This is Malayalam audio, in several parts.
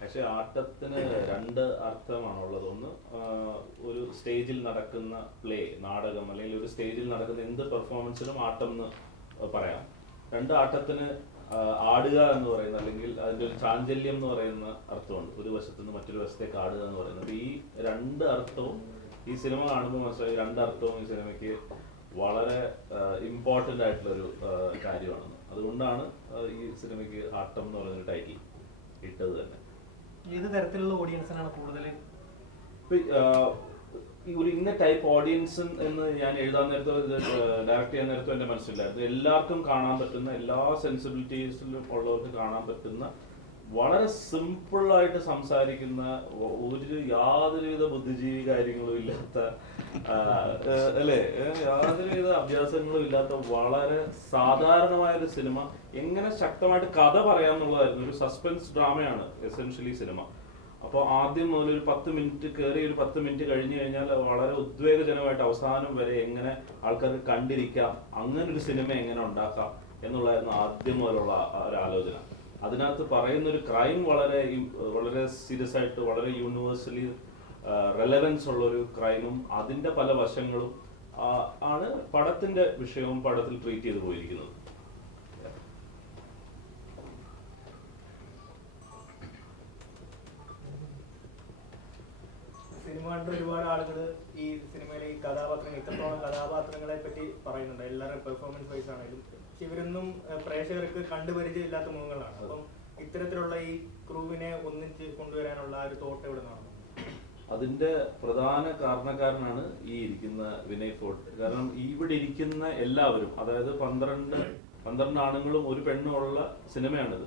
പക്ഷെ ആട്ടത്തിന് രണ്ട് അർത്ഥമാണുള്ളത്. ഒന്ന്, ഒരു സ്റ്റേജിൽ നടക്കുന്ന പ്ലേ, നാടകം, അല്ലെങ്കിൽ ഒരു സ്റ്റേജിൽ നടക്കുന്ന എന്ത് പെർഫോമൻസിനും ആട്ടം എന്ന് പറയാം. രണ്ട്, ആട്ടത്തിന് ആടുക എന്ന് പറയുന്ന, അല്ലെങ്കിൽ അതിൻ്റെ ഒരു ചാഞ്ചല്യം എന്ന് പറയുന്ന അർത്ഥമുണ്ട്. ഒരു വശത്തു നിന്ന് മറ്റൊരു വശത്തേക്ക് ആടുക എന്ന് പറയുന്നത്. ഈ രണ്ട് അർത്ഥവും ഈ സിനിമ കാണുമ്പോൾ മനസ്സിലായി, രണ്ട് അർത്ഥവും ഈ സിനിമയ്ക്ക് വളരെ ഇമ്പോർട്ടൻ്റ് ആയിട്ടുള്ളൊരു കാര്യമാണെന്ന്. അതുകൊണ്ടാണ് ഈ സിനിമയ്ക്ക് ആട്ടം എന്ന് പറയുന്നൊരു ടൈറ്റിൽ ഇട്ടത് തന്നെ. ഏത് തരത്തിലുള്ള ഓഡിയൻസിനാണ് കൂടുതൽ ഒരു ഇന്ന ടൈപ്പ് ഓഡിയൻസ് എന്ന് ഞാൻ എഴുതാൻ നേരത്തോ ഡയറക്റ്റ് ചെയ്യാൻ നേരത്തോ എൻ്റെ മനസ്സിലായിരുന്നു. എല്ലാവർക്കും കാണാൻ പറ്റുന്ന, എല്ലാ സെൻസിബിലിറ്റീസിലും ഉള്ളവർക്ക് കാണാൻ പറ്റുന്ന, വളരെ സിമ്പിളായിട്ട് സംസാരിക്കുന്ന, യാതൊരുവിധ ബുദ്ധിജീവി കാര്യങ്ങളും ഇല്ലാത്ത, അല്ലേ, യാതൊരുവിധ അഭ്യാസങ്ങളും ഇല്ലാത്ത വളരെ സാധാരണമായൊരു സിനിമ എങ്ങനെ ശക്തമായിട്ട് കഥ പറയാമെന്നുള്ളതായിരുന്നു. ഒരു സസ്പെൻസ് ഡ്രാമയാണ് എസെൻഷ്യലി സിനിമ. അപ്പോൾ ആദ്യം മുതൽ ഒരു 10 മിനിറ്റ് കയറി, ഒരു 10 മിനിറ്റ് കഴിഞ്ഞു കഴിഞ്ഞാൽ വളരെ ഉദ്വേഗജനമായിട്ട് അവസാനം വരെ എങ്ങനെ ആൾക്കാർക്ക് കണ്ടിരിക്കാം, അങ്ങനെ ഒരു സിനിമ എങ്ങനെ ഉണ്ടാക്കാം എന്നുള്ളതായിരുന്നു ആദ്യം മുതലുള്ള ഒരു ആലോചന. അതിനകത്ത് പറയുന്ന ഒരു ക്രൈം വളരെ വളരെ സീരിയസ് ആയിട്ട്, വളരെ യൂണിവേഴ്സലി റെലവൻസ് ഉള്ള ഒരു ക്രൈമും അതിന്റെ പല വശങ്ങളും ആണ് പടത്തിന്റെ വിഷയവും പടത്തിൽ ട്രീറ്റ് ചെയ്തു പോയിരിക്കുന്നത്. സിനിമ കണ്ട് ഒരുപാട് ആളുകൾ ഈ സിനിമയിലെ ഈ കഥാപാത്രങ്ങൾ, ഇത്രത്തോളം കഥാപാത്രങ്ങളെ പറ്റി പറയുന്നുണ്ട്. എല്ലാവരുടെ പെർഫോമൻസ് വൈസ് ആണെങ്കിലും. പക്ഷെ ഇവരൊന്നും പ്രേക്ഷകർക്ക് കണ്ടുപരിചയമില്ലാത്ത മുഖങ്ങളാണ്. അപ്പം ഇത്തരത്തിലുള്ള ഈ ക്രൂവിനെ ഒന്നിച്ച് കൊണ്ടുവരാനുള്ള ആ ഒരു തോട്ട് എവിടെ നിന്നാണ്? അതിന്റെ പ്രധാന കാരണക്കാരനാണ് ഈ ഇരിക്കുന്ന വിനയ് ഫോർട്ട്. കാരണം ഇവിടെ ഇരിക്കുന്ന എല്ലാവരും, അതായത് 12 ആണുങ്ങളും ഒരു പെണ്ണും ഉള്ള സിനിമയാണിത്.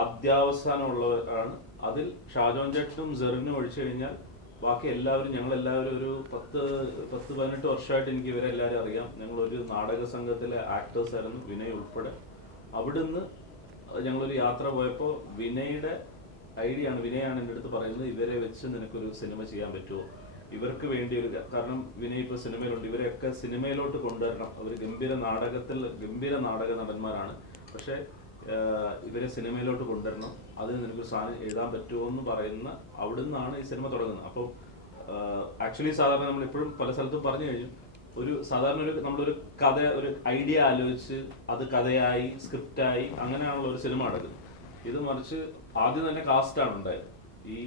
ആദ്യാവസാനമുള്ളവരാണ്. അതിൽ ഷാജോൺ ചേട്ടനും സെറിനും ഒഴിച്ചു കഴിഞ്ഞാൽ ബാക്കി എല്ലാവരും, ഞങ്ങളെല്ലാവരും ഒരു 10-18 വർഷമായിട്ട് എനിക്ക് ഇവരെല്ലാവരും അറിയാം. ഞങ്ങളൊരു നാടക സംഘത്തിലെ ആക്ടേഴ്സ് ആയിരുന്നു, വിനയ് ഉൾപ്പെടെ. അവിടുന്ന് ഞങ്ങളൊരു യാത്ര പോയപ്പോൾ വിനയുടെ ഐഡിയ ആണ്, വിനയാണ് എൻ്റെ അടുത്ത് പറയുന്നത്, ഇവരെ വെച്ച് നിനക്കൊരു സിനിമ ചെയ്യാൻ പറ്റുമോ, ഇവർക്ക് വേണ്ടി ഒരു, കാരണം വിനയ് ഇപ്പോൾ സിനിമയിലുണ്ട്, ഇവരെയൊക്കെ സിനിമയിലോട്ട് കൊണ്ടുവരണം, അവർ ഗംഭീര നാടക നടന്മാരാണ്, പക്ഷേ ഇവരെ സിനിമയിലോട്ട് കൊണ്ടുവരണം, അതിന് നിനക്ക് സാധനം എഴുതാൻ പറ്റുമോ എന്ന് പറയുന്ന അവിടെ നിന്നാണ് ഈ സിനിമ തുടങ്ങുന്നത്. അപ്പോൾ ആക്ച്വലി സാധാരണ നമ്മളിപ്പോഴും പല സ്ഥലത്തും പറഞ്ഞു കഴിഞ്ഞു, സാധാരണ നമ്മളൊരു കഥ, ഒരു ഐഡിയ ആലോചിച്ച് അത് കഥയായി സ്ക്രിപ്റ്റായി അങ്ങനെയാണുള്ള ഒരു സിനിമ നടക്കുന്നത്. ഇത് മറിച്ച് ആദ്യം തന്നെ കാസ്റ്റാണ് ഉണ്ടായത്. ഈ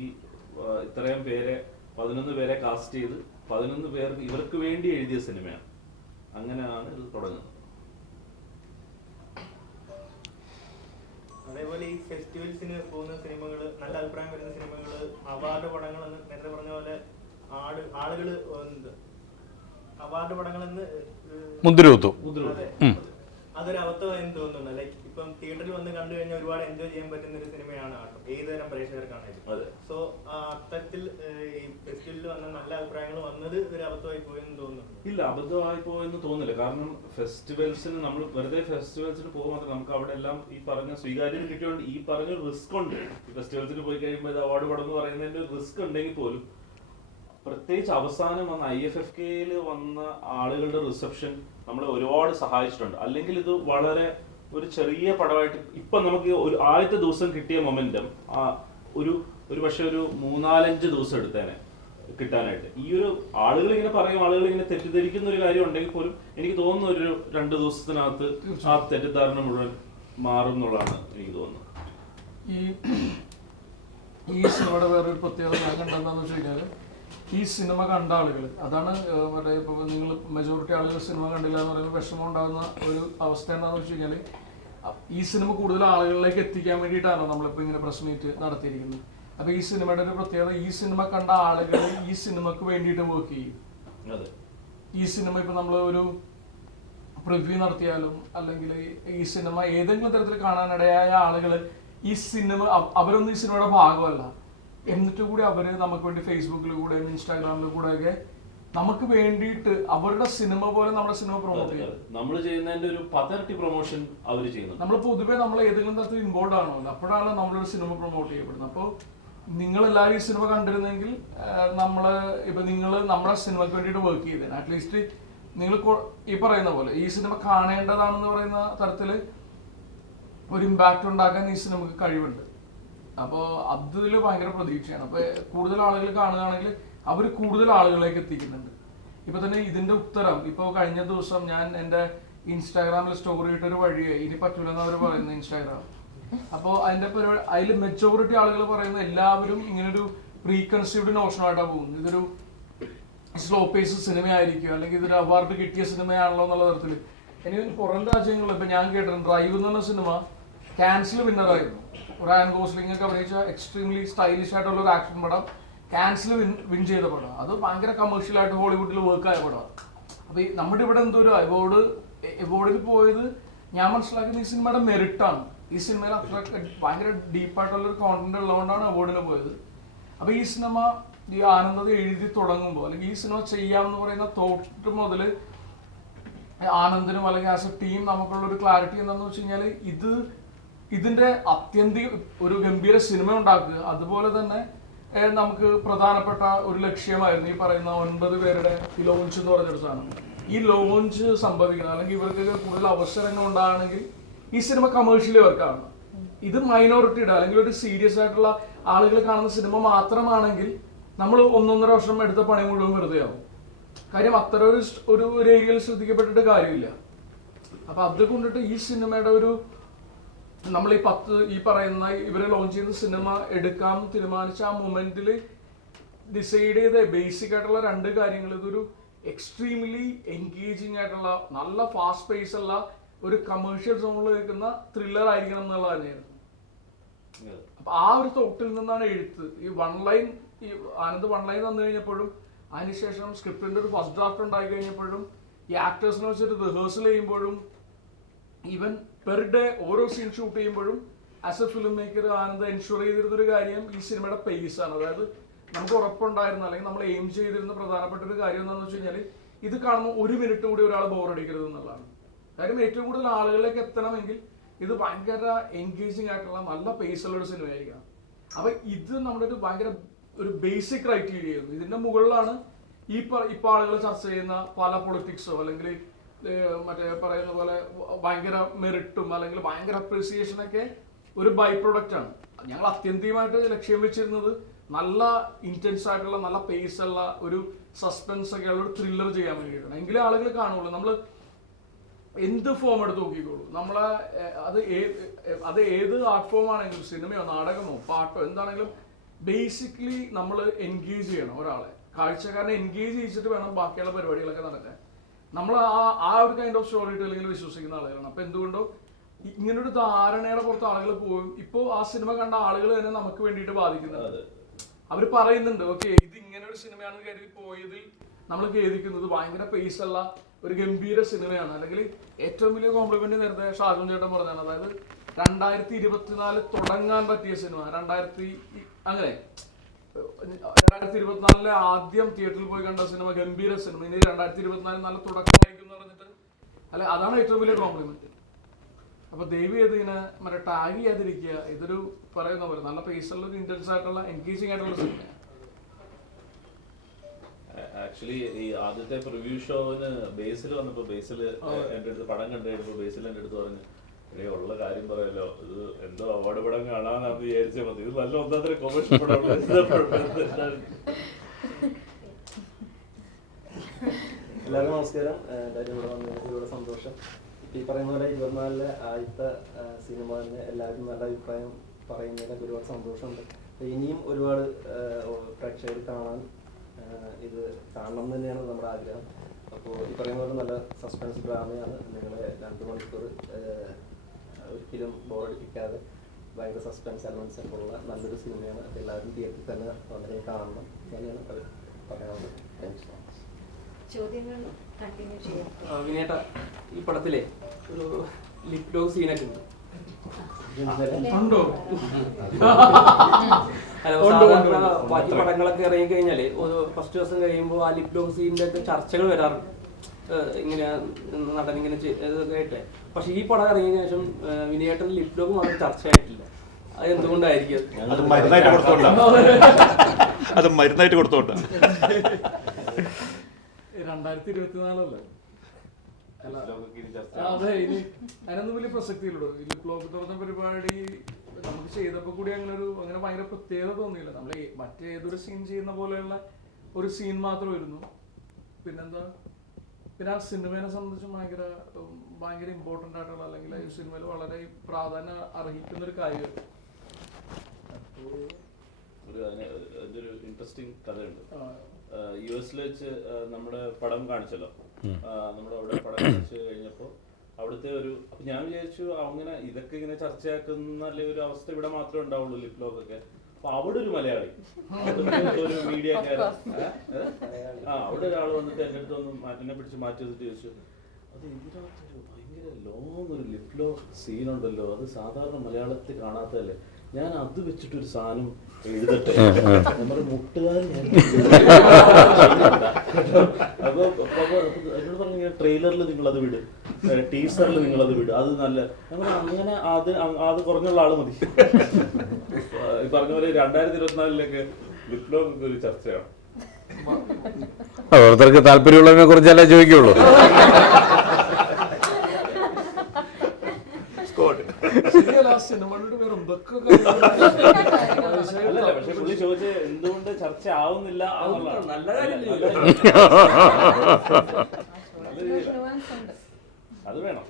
ഇത്രയും പേരെ 11 പേരെ കാസ്റ്റ് ചെയ്ത് 11 പേർക്ക് ഇവർക്ക് വേണ്ടി എഴുതിയ സിനിമയാണ്. അങ്ങനെയാണ് ഇത് തുടങ്ങുന്നത്. അതേപോലെ ഈ ഫെസ്റ്റിവൽസിന് പോകുന്ന സിനിമകൾ, നല്ല അഭിപ്രായം വരുന്ന സിനിമകൾ, അവാർഡ് പടങ്ങളെന്ന് നേരത്തെ പറഞ്ഞ പോലെ ആളുകൾ അവാർഡ് പടങ്ങളെന്ന് മുദ്രകുത്തും. അതൊരു അബദ്ധമായി തോന്നുന്നു. ലൈക്ക് ഇപ്പം തിയേറ്ററിൽ വന്ന് കണ്ടു കഴിഞ്ഞാൽ ഒരുപാട് എൻജോയ് ചെയ്യാൻ പറ്റുന്ന ഒരു സിനിമയാണ് ആട്ടം, ഏതുതരം പ്രേക്ഷകർക്കാണെങ്കിലും. സോ അത്തരത്തിൽ ഈ ഫെസ്റ്റിവലിൽ വന്ന നല്ല അഭിപ്രായങ്ങൾ വന്നത് ഒരു അബദ്ധമായി പോയെന്ന് തോന്നുന്നു. ഇല്ല, അബദ്ധമായി പോയെന്ന് തോന്നില്ല. കാരണം ഫെസ്റ്റിവൽസിന് നമ്മൾ വെറുതെ ഫെസ്റ്റിവൽസിന് പോകുമ്പോൾ നമുക്ക് അവിടെ എല്ലാം ഈ പറഞ്ഞ സ്വീകാര്യത കിട്ടിയോണ്ട് ഈ പറഞ്ഞ റിസ്ക് ഉണ്ട്. ഈ ഫെസ്റ്റിവൽസിന് പോയി കഴിയുമ്പോൾ ഇത് അവാർഡ് പടം എന്ന് പറയുന്നതിന്റെ ഒരു റിസ്ക് ഉണ്ടെങ്കിൽ പോലും, പ്രത്യേകിച്ച് അവസാനം വന്ന IFFKയിൽ വന്ന ആളുകളുടെ റിസപ്ഷൻ നമ്മളെ ഒരുപാട് സഹായിച്ചിട്ടുണ്ട്. അല്ലെങ്കിൽ ഇത് വളരെ ഒരു ചെറിയ പടമായിട്ട് ഇപ്പൊ നമുക്ക് ഒരു ആദ്യത്തെ ദിവസം കിട്ടിയ മൊമെന്റം ഒരു പക്ഷെ ഒരു 3-4-5 ദിവസം എടുത്തേനെ കിട്ടാനായിട്ട്. ഈ ഒരു ആളുകൾ ഇങ്ങനെ പറയും, ആളുകൾ ഇങ്ങനെ തെറ്റിദ്ധരിക്കുന്ന ഒരു കാര്യം ഉണ്ടെങ്കിൽ പോലും എനിക്ക് തോന്നുന്നു ഒരു 2 ദിവസത്തിനകത്ത് ആ തെറ്റിദ്ധാരണ മുഴുവൻ മാറും എന്നുള്ളതാണ് എനിക്ക് തോന്നുന്നത്. ഈ സിനിമയുടെ വേറൊരു പ്രത്യേകത ഞാൻ കണ്ടെന്താന്ന് വെച്ച് കഴിഞ്ഞാൽ, ഈ സിനിമ കണ്ട ആളുകൾ, അതാണ് മറ്റേ ഇപ്പോൾ നിങ്ങൾ മെജോറിറ്റി ആളുകൾ സിനിമ കണ്ടില്ല എന്ന് പറയുമ്പോൾ വിഷമം ഉണ്ടാകുന്ന ഒരു അവസ്ഥ എന്താണെന്ന് വെച്ച് കഴിഞ്ഞാൽ, ഈ സിനിമ കൂടുതൽ ആളുകളിലേക്ക് എത്തിക്കാൻ വേണ്ടിയിട്ടാണ് നമ്മളിപ്പോൾ ഇങ്ങനെ പ്രസ് മീറ്റ് നടത്തിയിരിക്കുന്നത്. അപ്പോൾ ഈ സിനിമയുടെ ഒരു പ്രത്യേകത, ഈ സിനിമ കണ്ട ആളുകൾ ഈ സിനിമക്ക് വേണ്ടിയിട്ട് വർക്ക് ചെയ്യും. ഈ സിനിമ ഇപ്പം നമ്മൾ ഒരു പ്രിവ്യൂ നടത്തിയാലും, അല്ലെങ്കിൽ ഈ സിനിമ ഏതെങ്കിലും തരത്തിൽ കാണാനിടയായ ആളുകൾ ഈ സിനിമ, അവരൊന്നും ഈ സിനിമയുടെ ഭാഗമല്ല, എന്നിട്ട് കൂടി അവര് നമുക്ക് വേണ്ടി ഫേസ്ബുക്കിലൂടെയും ഇൻസ്റ്റാഗ്രാമിലൂടെ ഒക്കെ നമുക്ക് വേണ്ടിയിട്ട് അവരുടെ സിനിമ പോലെ നമ്മുടെ സിനിമ പ്രൊമോട്ട് ചെയ്യും. നമ്മൾ ചെയ്യുന്നതിന്റെ ഒരു 10 പ്രൊമോഷൻ അവർ ചെയ്യുന്നു. നമ്മൾ പൊതുവെ നമ്മൾ ഏതെങ്കിലും തരത്തിൽ ഇൻവോൾവ് ആണോ, അപ്പോഴാണ് നമ്മളൊരു സിനിമ പ്രൊമോട്ട് ചെയ്യപ്പെടുന്നത്. അപ്പോൾ നിങ്ങളെല്ലാവരും ഈ സിനിമ കണ്ടിരുന്നെങ്കിൽ നിങ്ങൾ നമ്മുടെ സിനിമയ്ക്ക് വേണ്ടിയിട്ട് വർക്ക് ചെയ്തേനെ. അറ്റ്ലീസ്റ്റ് നിങ്ങൾ ഈ പറയുന്ന പോലെ ഈ സിനിമ കാണേണ്ടതാണെന്ന് പറയുന്ന തരത്തിൽ ഒരു ഇമ്പാക്ട് ഉണ്ടാക്കാൻ ഈ സിനിമക്ക് കഴിവുണ്ട്. അപ്പോൾ അതിൽ ഭയങ്കര പ്രതീക്ഷയാണ്. അപ്പോൾ കൂടുതൽ ആളുകൾ കാണുകയാണെങ്കിൽ അവർ കൂടുതൽ ആളുകളിലേക്ക് എത്തിക്കുന്നുണ്ട്. ഇപ്പൊ തന്നെ ഇതിന്റെ ഉത്തരം ഇപ്പോൾ കഴിഞ്ഞ ദിവസം ഞാൻ എൻ്റെ ഇൻസ്റ്റാഗ്രാമിൽ സ്റ്റോറി ഇട്ടൊരു വഴിയായി ഇനി പറ്റൂലെന്ന് അവർ പറയുന്നത് ഇൻസ്റ്റാഗ്രാം. അപ്പോൾ അതിന്റെ പരിപാടി അതിൽ മെജോറിറ്റി ആളുകൾ പറയുന്ന എല്ലാവരും ഇങ്ങനൊരു പ്രീ കൺസീവ്ഡ് നോഷനായിട്ടാണ് പോകുന്നത്. ഇതൊരു സ്ലോ പേസ് സിനിമയായിരിക്കും, അല്ലെങ്കിൽ ഇതൊരു അവാർഡ് കിട്ടിയ സിനിമയാണല്ലോ എന്നുള്ള തരത്തിൽ. എനിക്ക് പുറം രാജ്യങ്ങളിൽ ഇപ്പൊ ഞാൻ കേട്ടിട്ടുണ്ട് ഡ്രൈവ് എന്ന് പറഞ്ഞ സിനിമ ക്യാൻസിൽ വിന്നറായിരുന്നു. റയൻ ഗോസ്ലിംഗ് ഒക്കെ അഭിനയിച്ച എക്സ്ട്രീംലി സ്റ്റൈലിഷ് ആയിട്ടുള്ള ഒരു ആക്ഷൻ പടം ക്യാൻസിൽ വിൻ ചെയ്ത പടം. അത് ഭയങ്കര കമേഴ്ഷ്യൽ ആയിട്ട് ഹോളിവുഡിൽ വർക്ക് ആയ പടം. അപ്പൊ ഈ നമ്മുടെ ഇവിടെ എന്തോ ഒരു അവാർഡിൽ പോയത് ഞാൻ മനസ്സിലാക്കുന്നത് ഈ സിനിമയുടെ മെറിറ്റാണ്. ഈ സിനിമയിൽ അത്ര ഭയങ്കര ഡീപ്പായിട്ടുള്ള ഒരു കോണ്ടന്റ് ഉള്ളതുകൊണ്ടാണ് അവാർഡിന് പോയത്. അപ്പൊ ഈ സിനിമ ഈ ആനന്ദത എഴുതി തുടങ്ങുമ്പോൾ, അല്ലെങ്കിൽ ഈ സിനിമ ചെയ്യാമെന്ന് പറയുന്ന തോട്ട് മുതൽ ആനന്ദിനും അല്ലെങ്കിൽ ആസ് എ ടീം നമുക്കുള്ള ഒരു ക്ലാരിറ്റി എന്താണെന്ന് വെച്ച് കഴിഞ്ഞാൽ ഇതിന്റെ അത്യന്തിക ഒരു ഗംഭീര സിനിമ ഉണ്ടാക്കുക, അതുപോലെ തന്നെ നമുക്ക് പ്രധാനപ്പെട്ട ഒരു ലക്ഷ്യമായിരുന്നു ഈ പറയുന്ന 9 പേരുടെ ഈ ലോഞ്ച് എന്ന് പറഞ്ഞൊരു സാധനം. ഈ ലോഞ്ച് സംഭവിക്കണം, അല്ലെങ്കിൽ ഇവർക്ക് കൂടുതൽ അവസരങ്ങൾ ഉണ്ടാകണമെങ്കിൽ ഈ സിനിമ കമേഴ്ഷ്യലി വർക്കാണ്. ഇത് മൈനോറിറ്റിയുടെ അല്ലെങ്കിൽ ഒരു സീരിയസ് ആയിട്ടുള്ള ആളുകൾ കാണുന്ന സിനിമ മാത്രമാണെങ്കിൽ നമ്മൾ 1.5 വർഷം എടുത്ത പണി മുഴുവൻ വെറുതെ ആവും. കാര്യം അത്ര ഒരു ഏരിയയിൽ ശ്രദ്ധിക്കപ്പെട്ടിട്ട് കാര്യമില്ല. അപ്പൊ അത് കൊണ്ടിട്ട് ഈ സിനിമയുടെ ഒരു നമ്മൾ ഈ പറയുന്ന ഇവരെ ലോഞ്ച് ചെയ്ത സിനിമ എടുക്കാൻ തീരുമാനിച്ച ആ മൊമെന്റിൽ ഡിസൈഡ് ചെയ്ത ബേസിക് ആയിട്ടുള്ള 2 കാര്യങ്ങൾ. ഇതൊരു എക്സ്ട്രീംലി എൻഗേജിങ് ആയിട്ടുള്ള നല്ല ഫാസ്റ്റ് പേസ് ഉള്ള ഒരു കമേഴ്ഷ്യൽ സോണിൽ നിൽക്കുന്ന ത്രില്ലർ ആയിരിക്കണം എന്നുള്ള തന്നെയായിരുന്നു. അപ്പൊ ആ ഒരു തോട്ടിൽ നിന്നാണ് എഴുത്ത്. ഈ ആനന്ദ് 1 ലൈൻ തന്നു കഴിഞ്ഞപ്പോഴും അതിനുശേഷം സ്ക്രിപ്റ്റിന്റെ ഒരു ഫസ്റ്റ് ഡ്രാഫ്റ്റ് ഉണ്ടായി കഴിഞ്ഞപ്പോഴും ഈ ആക്ടേഴ്സിനെ വെച്ചിട്ട് റിഹേഴ്സൽ ചെയ്യുമ്പോഴും ഈവൻ പെർ ഡേ ഓരോ സീൻ ഷൂട്ട് ചെയ്യുമ്പോഴും as a film maker Anand ensure ചെയ്തിരുന്നൊരു കാര്യം ഈ സിനിമയുടെ പേസ് ആണ്. അതായത് നമുക്ക് ഉറപ്പുണ്ടായിരുന്ന അല്ലെങ്കിൽ നമ്മൾ എയിം ചെയ്തിരുന്ന പ്രധാനപ്പെട്ട ഒരു കാര്യം എന്താണെന്ന് വെച്ച് കഴിഞ്ഞാൽ ഇത് കാണുമ്പോൾ 1 മിനിറ്റ് കൂടി ഒരാൾ ബോറടിക്കരുത് എന്നുള്ളതാണ്. കാര്യം ഏറ്റവും കൂടുതൽ ആളുകളിലേക്ക് എത്തണമെങ്കിൽ ഇത് ഭയങ്കര എൻഗേജിങ് ആയിട്ടുള്ള നല്ല പേസുള്ള ഒരു സിനിമയായിരിക്കണം. അപ്പൊ ഇത് നമ്മുടെ ഒരു ഭയങ്കര ഒരു ബേസിക് ക്രൈറ്റീരിയ ആയിരുന്നു. ഇതിന്റെ മുകളിലാണ് ഇപ്പൊ ആളുകൾ ചർച്ച ചെയ്യുന്ന പല പൊളിറ്റിക്സോ അല്ലെങ്കിൽ മറ്റേ പറയുന്ന പോലെ ഭയങ്കര മെറിറ്റും അല്ലെങ്കിൽ ഭയങ്കര അപ്രീസിയേഷനൊക്കെ ഒരു ബൈ പ്രൊഡക്റ്റ് ആണ്. ഞങ്ങൾ അത്യന്തികമായിട്ട് ലക്ഷ്യം വെച്ചിരുന്നത് നല്ല ഇന്റൻസ് ആയിട്ടുള്ള നല്ല പേസ് ഉള്ള ഒരു സസ്പെൻസ് ഒക്കെ ഉള്ള ഒരു ത്രില്ലർ ചെയ്യാൻ വേണ്ടിയിട്ടാണ്. എങ്കിലേ ആളുകൾ കാണുള്ളൂ. നമ്മൾ എന്ത് ഫോം എടുത്ത് നോക്കിക്കോളൂ, നമ്മളെ അത് ഏത് ആർട്ട് ഫോം ആണെങ്കിലും സിനിമയോ നാടകമോ പാട്ടോ എന്താണെങ്കിലും ബേസിക്കലി നമ്മൾ എൻഗേജ് ചെയ്യണം ഒരാളെ. കാഴ്ചക്കാരനെ എൻഗേജ് ചെയ്യിച്ചിട്ട് വേണം ബാക്കിയുള്ള പരിപാടികളൊക്കെ നടക്കാൻ. നമ്മൾ ആ ഒരു കൈൻഡ് ഓഫ് സ്റ്റോറി ടെല്ലിങ്ങിൽ വിശ്വസിക്കുന്ന ആളുകളാണ്. അപ്പൊ എന്തുകൊണ്ടോ ഇങ്ങനൊരു ധാരണയുടെ പുറത്ത് ആളുകൾ പോവും. ഇപ്പോ ആ സിനിമ കണ്ട ആളുകൾ തന്നെ നമുക്ക് വേണ്ടിയിട്ട് ബാധിക്കുന്നുണ്ട്. അവർ പറയുന്നുണ്ട് ഓക്കെ ഇത് ഇങ്ങനെ ഒരു സിനിമയാണെന്ന് കരുതി പോയതിൽ നമ്മൾ ഖേദിക്കുന്നത്. ഭയങ്കര പേസ് ഉള്ള ഒരു ഗംഭീര സിനിമയാണ്. അല്ലെങ്കിൽ ഏറ്റവും വലിയ കോംപ്ലിമെന്റ് നേരത്തെ ഷാജോൻ ചേട്ടൻ പറഞ്ഞാണ്. അതായത് 2024 തുടങ്ങാൻ പറ്റിയ സിനിമ. 2024 ആദ്യം തിയേറ്ററിൽ പോയി കണ്ട സിനിമ ഗംഭീര സിനിമ. ഇനി 2024 നല്ല തുടക്കമായിരിക്കും എന്ന് പറഞ്ഞിട്ട് അല്ലെ, അതാണ് ഏറ്റവും വലിയ കോംപ്ലിമെന്റ്. അപ്പൊ ദയവ് ചെയ്ത് ഇതിനെ മറ്റേ ടാഗ് ചെയ്യാതിരിക്കുക. ഇതൊരു പറയുന്ന പോലെ നല്ല പേസുള്ള ഒരു ഇന്റൻസ് ആയിട്ടുള്ള എൻഗേജിങ് ആയിട്ടുള്ള സിനിമയാണ്. ആക്ച്വലി ഈ ആദ്യത്തെ പ്രിവ്യൂ ഷോവിന് ബേസിൽ വന്നപ്പോ ബേസിൽ എന്റെ അടുത്ത് പടം കണ്ടു കഴിഞ്ഞപ്പോ ബേസിൽ എന്റെ അടുത്ത് പറഞ്ഞു ഉള്ള കാര്യം പറയല്ലോ, ഇത് എന്തോ അവാർഡ് പടം കാണാന്ന് വിചാരിച്ചാൽ മതി, ഇത് നല്ല ഒന്നാമത്തെ കൊമേഴ്ഷ്യൽ പടം. എല്ലാവർക്കും നമസ്കാരം. എല്ലാവരും ഇവിടെ വന്നതിലൂടെ സന്തോഷം. ഈ പറയുന്ന പോലെ 24 ആദ്യത്തെ സിനിമ തന്നെ എല്ലാവരും നല്ല അഭിപ്രായം പറയുന്നതിലൊക്കെ ഒരുപാട് സന്തോഷമുണ്ട്. ഇനിയും ഒരുപാട് പ്രേക്ഷകർ ഇത് കാണണം തന്നെയാണ് നമ്മുടെ ആഗ്രഹം. അപ്പോൾ ഈ പറയുന്ന പോലെ നല്ല സസ്പെൻസ് ഡ്രാമയാണ്. നിങ്ങളെ 2 മണിക്കൂർ ഒരിക്കലും ബോറടിപ്പിക്കാതെ ഭയങ്കര സസ്പെൻസ് എലമെന്റ്സ് ഒക്കെ ഉള്ള നല്ലൊരു സിനിമയാണ്. അപ്പോൾ എല്ലാവരും തിയേറ്ററിൽ തന്നെ വളരെ കാണണം തന്നെയാണ് പറയാനുള്ളത്. താങ്ക്സ്. ചോദ്യങ്ങൾ കണ്ടിന്യൂ ചെയ്യാം. വിനേട്ട, ഈ പടത്തിലെ ഒരു ലിപ് ലോക്ക് സീനൊക്കെ ഉണ്ട്. ബാക്കി പടങ്ങളൊക്കെ ഇറങ്ങി കഴിഞ്ഞാല് ഫസ്റ്റ് ദിവസം കഴിയുമ്പോൾ ആ ലിപ് ലോക്ക് സീനിന്റെ ഒക്കെ ചർച്ചകൾ വരാറുണ്ട്. ഇങ്ങനെ നടൻ ഇങ്ങനെ ആയിട്ട്. പക്ഷെ ഈ പടം ഇറങ്ങിയതിനു ശേഷം വിനേട്ടൻ ലിപ് ലോക്ക് മാത്രം ചർച്ചയായിട്ടില്ല. അത് എന്തുകൊണ്ടായിരിക്കും? അത് മരുന്നായിട്ട് കൊടുത്തോട്ടെ. 2024 അതെ, ഇനി അതിനൊന്നും വലിയ പ്രസക്തിയില്ലല്ലോ. ലിപ് ലോക്ക് തുറന്ന പരിപാടി നമുക്ക് ചെയ്തപ്പോൾ കൂടി അങ്ങനെ ഭയങ്കര പ്രത്യേകത തോന്നിയില്ല. നമ്മൾ മറ്റേതൊരു സീൻ ചെയ്യുന്ന പോലെയുള്ള ഒരു സീൻ മാത്രമായിരുന്നു. പിന്നെന്താ, പിന്നെ ആ സിനിമയെ സംബന്ധിച്ച് ഭയങ്കര ഇമ്പോർട്ടൻ്റ് ആയിട്ടുള്ള, അല്ലെങ്കിൽ ഈ സിനിമയിൽ വളരെ പ്രാധാന്യം അർഹിക്കുന്ന ഒരു കാര്യമാണ്. അതിൻ്റെ ഒരു ഇൻട്രസ്റ്റിംഗ് കഥയുണ്ട്. US വെച്ച് നമ്മുടെ പടം കാണിച്ചല്ലോ, നമ്മുടെ അവിടെ പടം കാണിച്ചു കഴിഞ്ഞപ്പോൾ അവിടുത്തെ അപ്പൊ ഞാൻ വിചാരിച്ചു അങ്ങനെ ഇതൊക്കെ ഇങ്ങനെ ചർച്ചയാക്കുന്ന ഒരു അവസ്ഥ ഇവിടെ മാത്രമേ ഉണ്ടാവുള്ളൂ, ലിപ് ലോക്ക് ഒക്കെ. അപ്പൊ അവിടെ ഒരു മലയാളി, ഒരു മീഡിയക്കാരൻ, അവിടെ ഒരാൾ വന്നിട്ട് എൻ്റെ അടുത്ത് എന്നെ പിടിച്ച് മാറ്റി വെച്ചിട്ട് ചോദിച്ചു, അത് ഇതിനകത്തൊരു ഭയങ്കര ലോങ് ഒരു ലിപ് ലോക്ക് സീനുണ്ടല്ലോ, അത് സാധാരണ മലയാളത്തിൽ കാണാത്തതല്ലേ, ഞാൻ അത് വെച്ചിട്ടൊരു സാധനം എഴുതട്ടെ. നമ്മുടെ മുട്ടുകാരൻ അപ്പൊ എന്നോട് പറഞ്ഞു, ട്രെയിലറിൽ നിങ്ങളത് വിട്, ടീസറിൽ നിങ്ങളത് വിട്, അത് നല്ല അങ്ങനെ അത് കുറഞ്ഞുള്ള ആള് മതി. പറഞ്ഞ പോലെ 2024 ലിപ് ലോക്ക് ഒരു ചർച്ചയാണ്. ഓരോരുത്തർക്ക് താല്പര്യമുള്ളതിനെ കുറിച്ചല്ലേ ചോദിക്കുള്ളൂ. അല്ലല്ല, പക്ഷെ പുള്ളി ചോദിച്ചത് എന്തുകൊണ്ട് ചർച്ച ആവുന്നില്ല എന്നുള്ളതാണ്. നല്ല കാര്യമില്ല. അത് വേണം.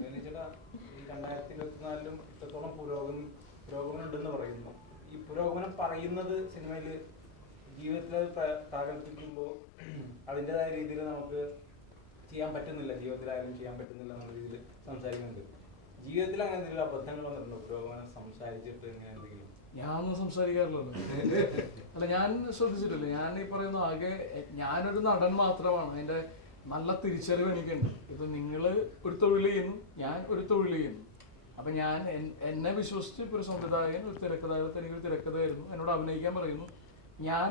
ഈ 2024 ഇത്രത്തോളം പുരോഗമനം ഉണ്ടെന്ന് പറയുന്നു. ഈ പുരോഗമനം പറയുന്നത് സിനിമയിൽ ജീവിതത്തിൽ പ്രാകൽപ്പിക്കുമ്പോൾ അതിൻ്റെതായ രീതിയിൽ നമുക്ക് ചെയ്യാൻ പറ്റുന്നില്ല, ജീവിതത്തിലായാലും ചെയ്യാൻ പറ്റുന്നില്ല എന്നുള്ള രീതിയിൽ സംസാരിക്കുന്നുണ്ട്. ജീവിതത്തിൽ അങ്ങനെ എന്തെങ്കിലും അബദ്ധങ്ങൾ വന്നിട്ടുണ്ടോ പുരോഗമനം സംസാരിച്ചിട്ട്? ഇങ്ങനെ എന്തെങ്കിലും? ഞാനൊന്നും സംസാരിക്കാറില്ലല്ലോ. അല്ല, ഞാൻ ശ്രദ്ധിച്ചിട്ടില്ല. ഞാൻ ഈ പറയുന്ന ആകെ ഞാനൊരു നടൻ മാത്രമാണ്. അതിന്റെ നല്ല തിരിച്ചറിവ് എനിക്കുണ്ട്. ഇപ്പൊ നിങ്ങള് ഒരു തൊഴിൽ ചെയ്യുന്നു, ഞാൻ ഒരു തൊഴിൽ ചെയ്യുന്നു. അപ്പൊ ഞാൻ എന്നെ വിശ്വസിച്ച് ഇപ്പൊ ഒരു സംവിധായകൻ, ഒരു തിരക്കഥാകൃത്ത്, എനിക്കൊരു തിരക്കഥയായിരുന്നു, എന്നോട് അഭിനയിക്കാൻ പറയുന്നു. ഞാൻ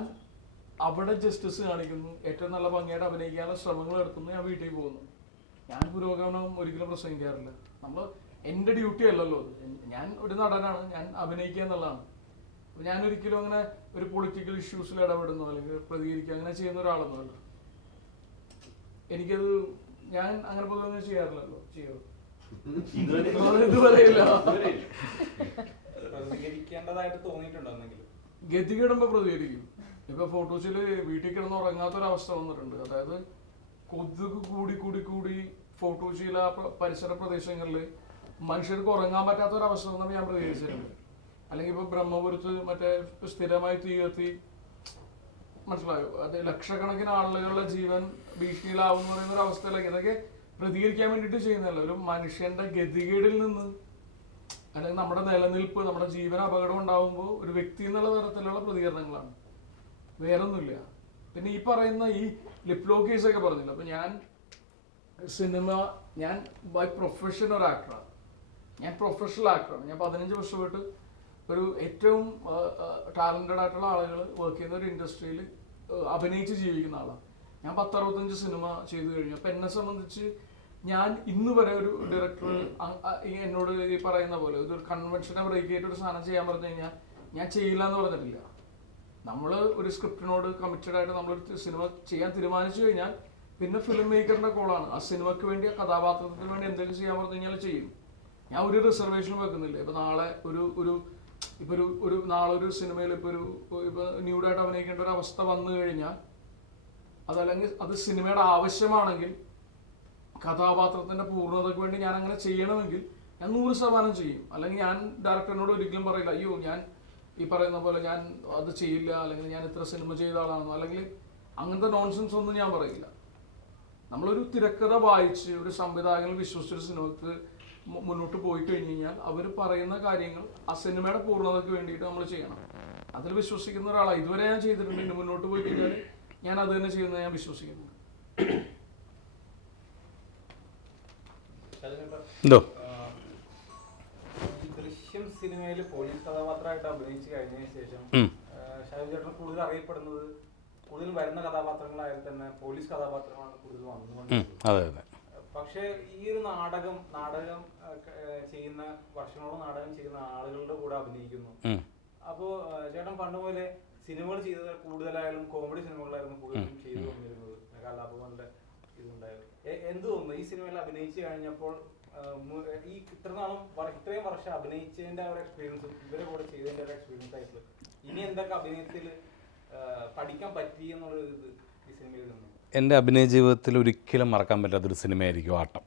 അവിടെ ജസ്റ്റിസ് കാണിക്കുന്നു, ഏറ്റവും നല്ല ഭംഗിയായിട്ട് അഭിനയിക്കാനുള്ള ശ്രമങ്ങൾ നടത്തുന്നു, ഞാൻ വീട്ടിൽ പോകുന്നു. ഞാൻ പുരോഗമനം ഒരിക്കലും പ്രസംഗിക്കാറില്ല. എൻ്റെ ഡ്യൂട്ടി അല്ലല്ലോ അത്. ഞാൻ ഒരു നടനാണ്, ഞാൻ അഭിനയിക്കുക എന്നുള്ളതാണ്. ഞാൻ ഒരിക്കലും അങ്ങനെ ഒരു പൊളിറ്റിക്കൽ ഇഷ്യൂസിൽ ഇടപെടുന്നോ അല്ലെങ്കിൽ പ്രതികരിക്കുക അങ്ങനെ ചെയ്യുന്ന ഒരാളൊന്നുമല്ല. എനിക്കത് ഞാൻ അങ്ങനെ പൊതുവെ ചെയ്യാറില്ലല്ലോ. ചെയ്യോ? ഇത് പറയില്ല. പ്രതികരിക്കേണ്ടതായിട്ട് തോന്നിയിട്ടുണ്ടോ എന്തെങ്കിലും? ഗതികിടുമ്പോ പ്രതികരിക്കും. ഇപ്പൊ ഫോട്ടോസില് വീട്ടിൽ കിടന്ന് ഉറങ്ങാത്തൊരവസ്ഥ വന്നിട്ടുണ്ട്. അതായത് കൊതുക് കൂടി ഫോട്ടോസിൽ ആ പരിസര പ്രദേശങ്ങളിൽ മനുഷ്യർക്ക് ഉറങ്ങാൻ പറ്റാത്തൊരവസ്ഥ വന്നപ്പോൾ ഞാൻ പ്രതികരിച്ചിട്ടുണ്ട്. അല്ലെങ്കിൽ ഇപ്പൊ ബ്രഹ്മപുരത്ത് മറ്റേ സ്ഥിരമായി തീ കത്തി, മനസ്സിലായോ, അത് ലക്ഷക്കണക്കിന് ആളുകളുടെ ജീവൻ ഭീഷണിയിലാവുന്ന പറയുന്ന ഒരു അവസ്ഥയിലേക്ക് ഇതൊക്കെ പ്രതികരിക്കാൻ വേണ്ടിയിട്ട് ചെയ്യുന്നതല്ല. ഒരു മനുഷ്യന്റെ ഗതികേടിൽ നിന്ന് അല്ലെങ്കിൽ നമ്മുടെ നിലനിൽപ്പ്, നമ്മുടെ ജീവന അപകടം ഉണ്ടാകുമ്പോൾ ഒരു വ്യക്തി എന്നുള്ള തരത്തിലുള്ള പ്രതികരണങ്ങളാണ്, വേറൊന്നുമില്ല. പിന്നെ ഈ പറയുന്ന ഈ ലിപ് ലോക്ക് കേസൊക്കെ പറഞ്ഞില്ല. അപ്പൊ ഞാൻ ബൈ പ്രൊഫഷൻ ഒരു ആക്ടറാണ്, ഞാൻ പ്രൊഫഷണൽ ആക്ടറാണ്. ഞാൻ 15 വർഷമായിട്ട് ഒരു ഏറ്റവും ടാലന്റഡ് ആയിട്ടുള്ള ആളുകൾ വർക്ക് ചെയ്യുന്ന ഒരു ഇൻഡസ്ട്രിയിൽ അഭിനയിച്ച് ജീവിക്കുന്ന ആളാണ്. ഞാൻ 10-65 സിനിമ ചെയ്തു കഴിഞ്ഞു. അപ്പൊ എന്നെ സംബന്ധിച്ച് ഞാൻ ഇന്ന് വരെ ഒരു ഡയറക്ടർ എന്നോട് ഈ പറയുന്ന പോലെ ഒരു കൺവെൻഷനെ ബ്രേക്ക് ചെയ്തിട്ട് ഒരു സാധനം ചെയ്യാൻ പറഞ്ഞു കഴിഞ്ഞാൽ ഞാൻ ചെയ്യില്ല എന്ന് പറഞ്ഞിട്ടില്ല. നമ്മൾ ഒരു സ്ക്രിപ്റ്റിനോട് കമ്മിറ്റഡ് ആയിട്ട് നമ്മളൊരു സിനിമ ചെയ്യാൻ തീരുമാനിച്ചു കഴിഞ്ഞാൽ പിന്നെ ഫിലിം മേക്കറിന്റെ കോളാണ്. ആ സിനിമയ്ക്ക് വേണ്ടി, ആ കഥാപാത്രത്തിന് വേണ്ടി എന്തെങ്കിലും ചെയ്യാൻ പറഞ്ഞു കഴിഞ്ഞാൽ ചെയ്യും. ഞാൻ ഒരു റിസർവേഷനും വെക്കുന്നില്ല. ഇപ്പൊ നാളെ നാളെ ഒരു സിനിമയിൽ ഇപ്പൊ ന്യൂഡായിട്ട് അഭിനയിക്കേണ്ട ഒരു അവസ്ഥ വന്നു കഴിഞ്ഞാൽ, അതല്ലെങ്കിൽ അത് സിനിമയുടെ ആവശ്യമാണെങ്കിൽ, കഥാപാത്രത്തിന്റെ പൂർണ്ണതയ്ക്ക് വേണ്ടി ഞാൻ അങ്ങനെ ചെയ്യണമെങ്കിൽ ഞാൻ 100% ചെയ്യും. അല്ലെങ്കിൽ ഞാൻ ഡയറക്ടറിനോട് ഒരിക്കലും പറയില്ല, അയ്യോ ഞാൻ ഈ പറയുന്ന പോലെ ഞാൻ അത് ചെയ്യില്ല, അല്ലെങ്കിൽ ഞാൻ ഇത്ര സിനിമ ചെയ്ത ആളാണെന്നോ അല്ലെങ്കിൽ അങ്ങനത്തെ നോൺസെൻസ് ഒന്നും ഞാൻ പറയില്ല. നമ്മളൊരു തിരക്കഥ വായിച്ച് ഒരു സംവിധായകൻ വിശ്വസിച്ചൊരു സിനിമക്ക് മുന്നോട്ട് പോയി കഴിഞ്ഞ് കഴിഞ്ഞാൽ അവർ പറയുന്ന കാര്യങ്ങൾ ആ സിനിമയുടെ പൂർണ്ണതയ്ക്ക് വേണ്ടിയിട്ട് നമ്മൾ ചെയ്യണം. അതിൽ വിശ്വസിക്കുന്ന ഒരാളാണ്. ഇതുവരെ ഞാൻ ചെയ്തിട്ടുണ്ട്. ഇനി മുന്നോട്ട് പോയി കഴിഞ്ഞാൽ ഞാൻ അത് തന്നെ ചെയ്യുന്നത് ഞാൻ വിശ്വസിക്കുന്നു. ദൃശ്യം സിനിമയിൽ പോലീസ് കഥാപാത്രമായിട്ട് അഭിനയിച്ചു കഴിഞ്ഞതിന് ശേഷം ഷാജു ചേട്ടൻ കൂടുതൽ അറിയപ്പെടുന്നത്, കൂടുതൽ വരുന്ന കഥാപാത്രങ്ങളായാലും തന്നെ പോലീസ് കഥാപാത്രങ്ങളാണ് കൂടുതൽ വന്നുകൊണ്ടിരിക്കുന്നത്. പക്ഷെ ഈ ഒരു നാടകം ചെയ്യുന്ന, വർഷങ്ങളോളം നാടകം ചെയ്യുന്ന ആളുകളുടെ കൂടെ അഭിനയിക്കുന്നു. അപ്പോ ചേട്ടൻ പണ്ട് പോലെ സിനിമകൾ ചെയ്തത് കൂടുതലായാലും കോമഡി സിനിമകളായിരുന്നു കൂടുതലും ചെയ്തു വന്നിരുന്നത്. കലാഭവന്റെ ഇതുണ്ടായിരുന്നു. എന്ത് തോന്നുന്നു ഈ സിനിമയിൽ അഭിനയിച്ചു കഴിഞ്ഞപ്പോൾ ഈ ഇത്രയും വർഷം അഭിനയിച്ചതിന്റെ ഒരു എക്സ്പീരിയൻസും ഇവരെ കൂടെ ചെയ്തതിന്റെ ഒരു എക്സ്പീരിയൻസ് ആയിട്ട് ഇനി എന്തൊക്കെ അഭിനയത്തിൽ പഠിക്കാൻ പറ്റി എന്നുള്ളത് ഈ സിനിമയിൽ നിന്ന്? എൻ്റെ അഭിനയ ജീവിതത്തിൽ ഒരിക്കലും മറക്കാൻ പറ്റാത്തൊരു സിനിമയായിരിക്കും ആട്ടം.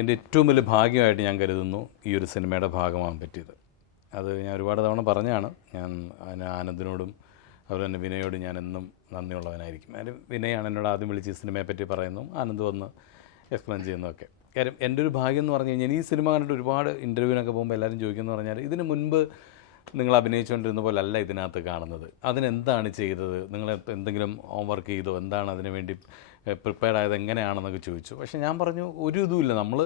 എൻ്റെ ഏറ്റവും വലിയ ഭാഗ്യമായിട്ട് ഞാൻ കരുതുന്നു ഈ ഒരു സിനിമയുടെ ഭാഗമാകാൻ പറ്റിയത്. അത് ഞാൻ ഒരുപാട് തവണ പറഞ്ഞാണ്. ഞാൻ ആനന്ദിനോടും അതുപോലെ തന്നെ വിനയോടും ഞാൻ എന്നും നന്ദിയുള്ളവനായിരിക്കും. വിനയാണ് എന്നോട് ആദ്യം വിളിച്ച് ഈ സിനിമയെപ്പറ്റി പറയുന്നു, ആനന്ദ് വന്ന് എക്സ്പ്ലെയിൻ ചെയ്യുന്നതൊക്കെ. കാര്യം എൻ്റെ ഒരു ഭാഗ്യം എന്ന് പറഞ്ഞു കഴിഞ്ഞാൽ ഈ സിനിമ കണ്ടിട്ട് ഒരുപാട് ഇൻ്റർവ്യൂവിനൊക്കെ പോകുമ്പോൾ എല്ലാവരും ചോദിക്കുന്നത് പറഞ്ഞാൽ ഇതിന് മുൻപ് നിങ്ങൾ അഭിനയിച്ചുകൊണ്ടിരുന്ന പോലെ അല്ല ഇതിനകത്ത് കാണുന്നത്, അതിനെന്താണ് ചെയ്തത്, നിങ്ങൾ എന്തെങ്കിലും ഹോംവർക്ക് ചെയ്തോ, എന്താണ് അതിനു വേണ്ടി പ്രിപ്പയർഡ് ആയത്, എങ്ങനെയാണെന്നൊക്കെ ചോദിച്ചു. പക്ഷേ ഞാൻ പറഞ്ഞു ഒരു ഇതുമില്ല, നമ്മൾ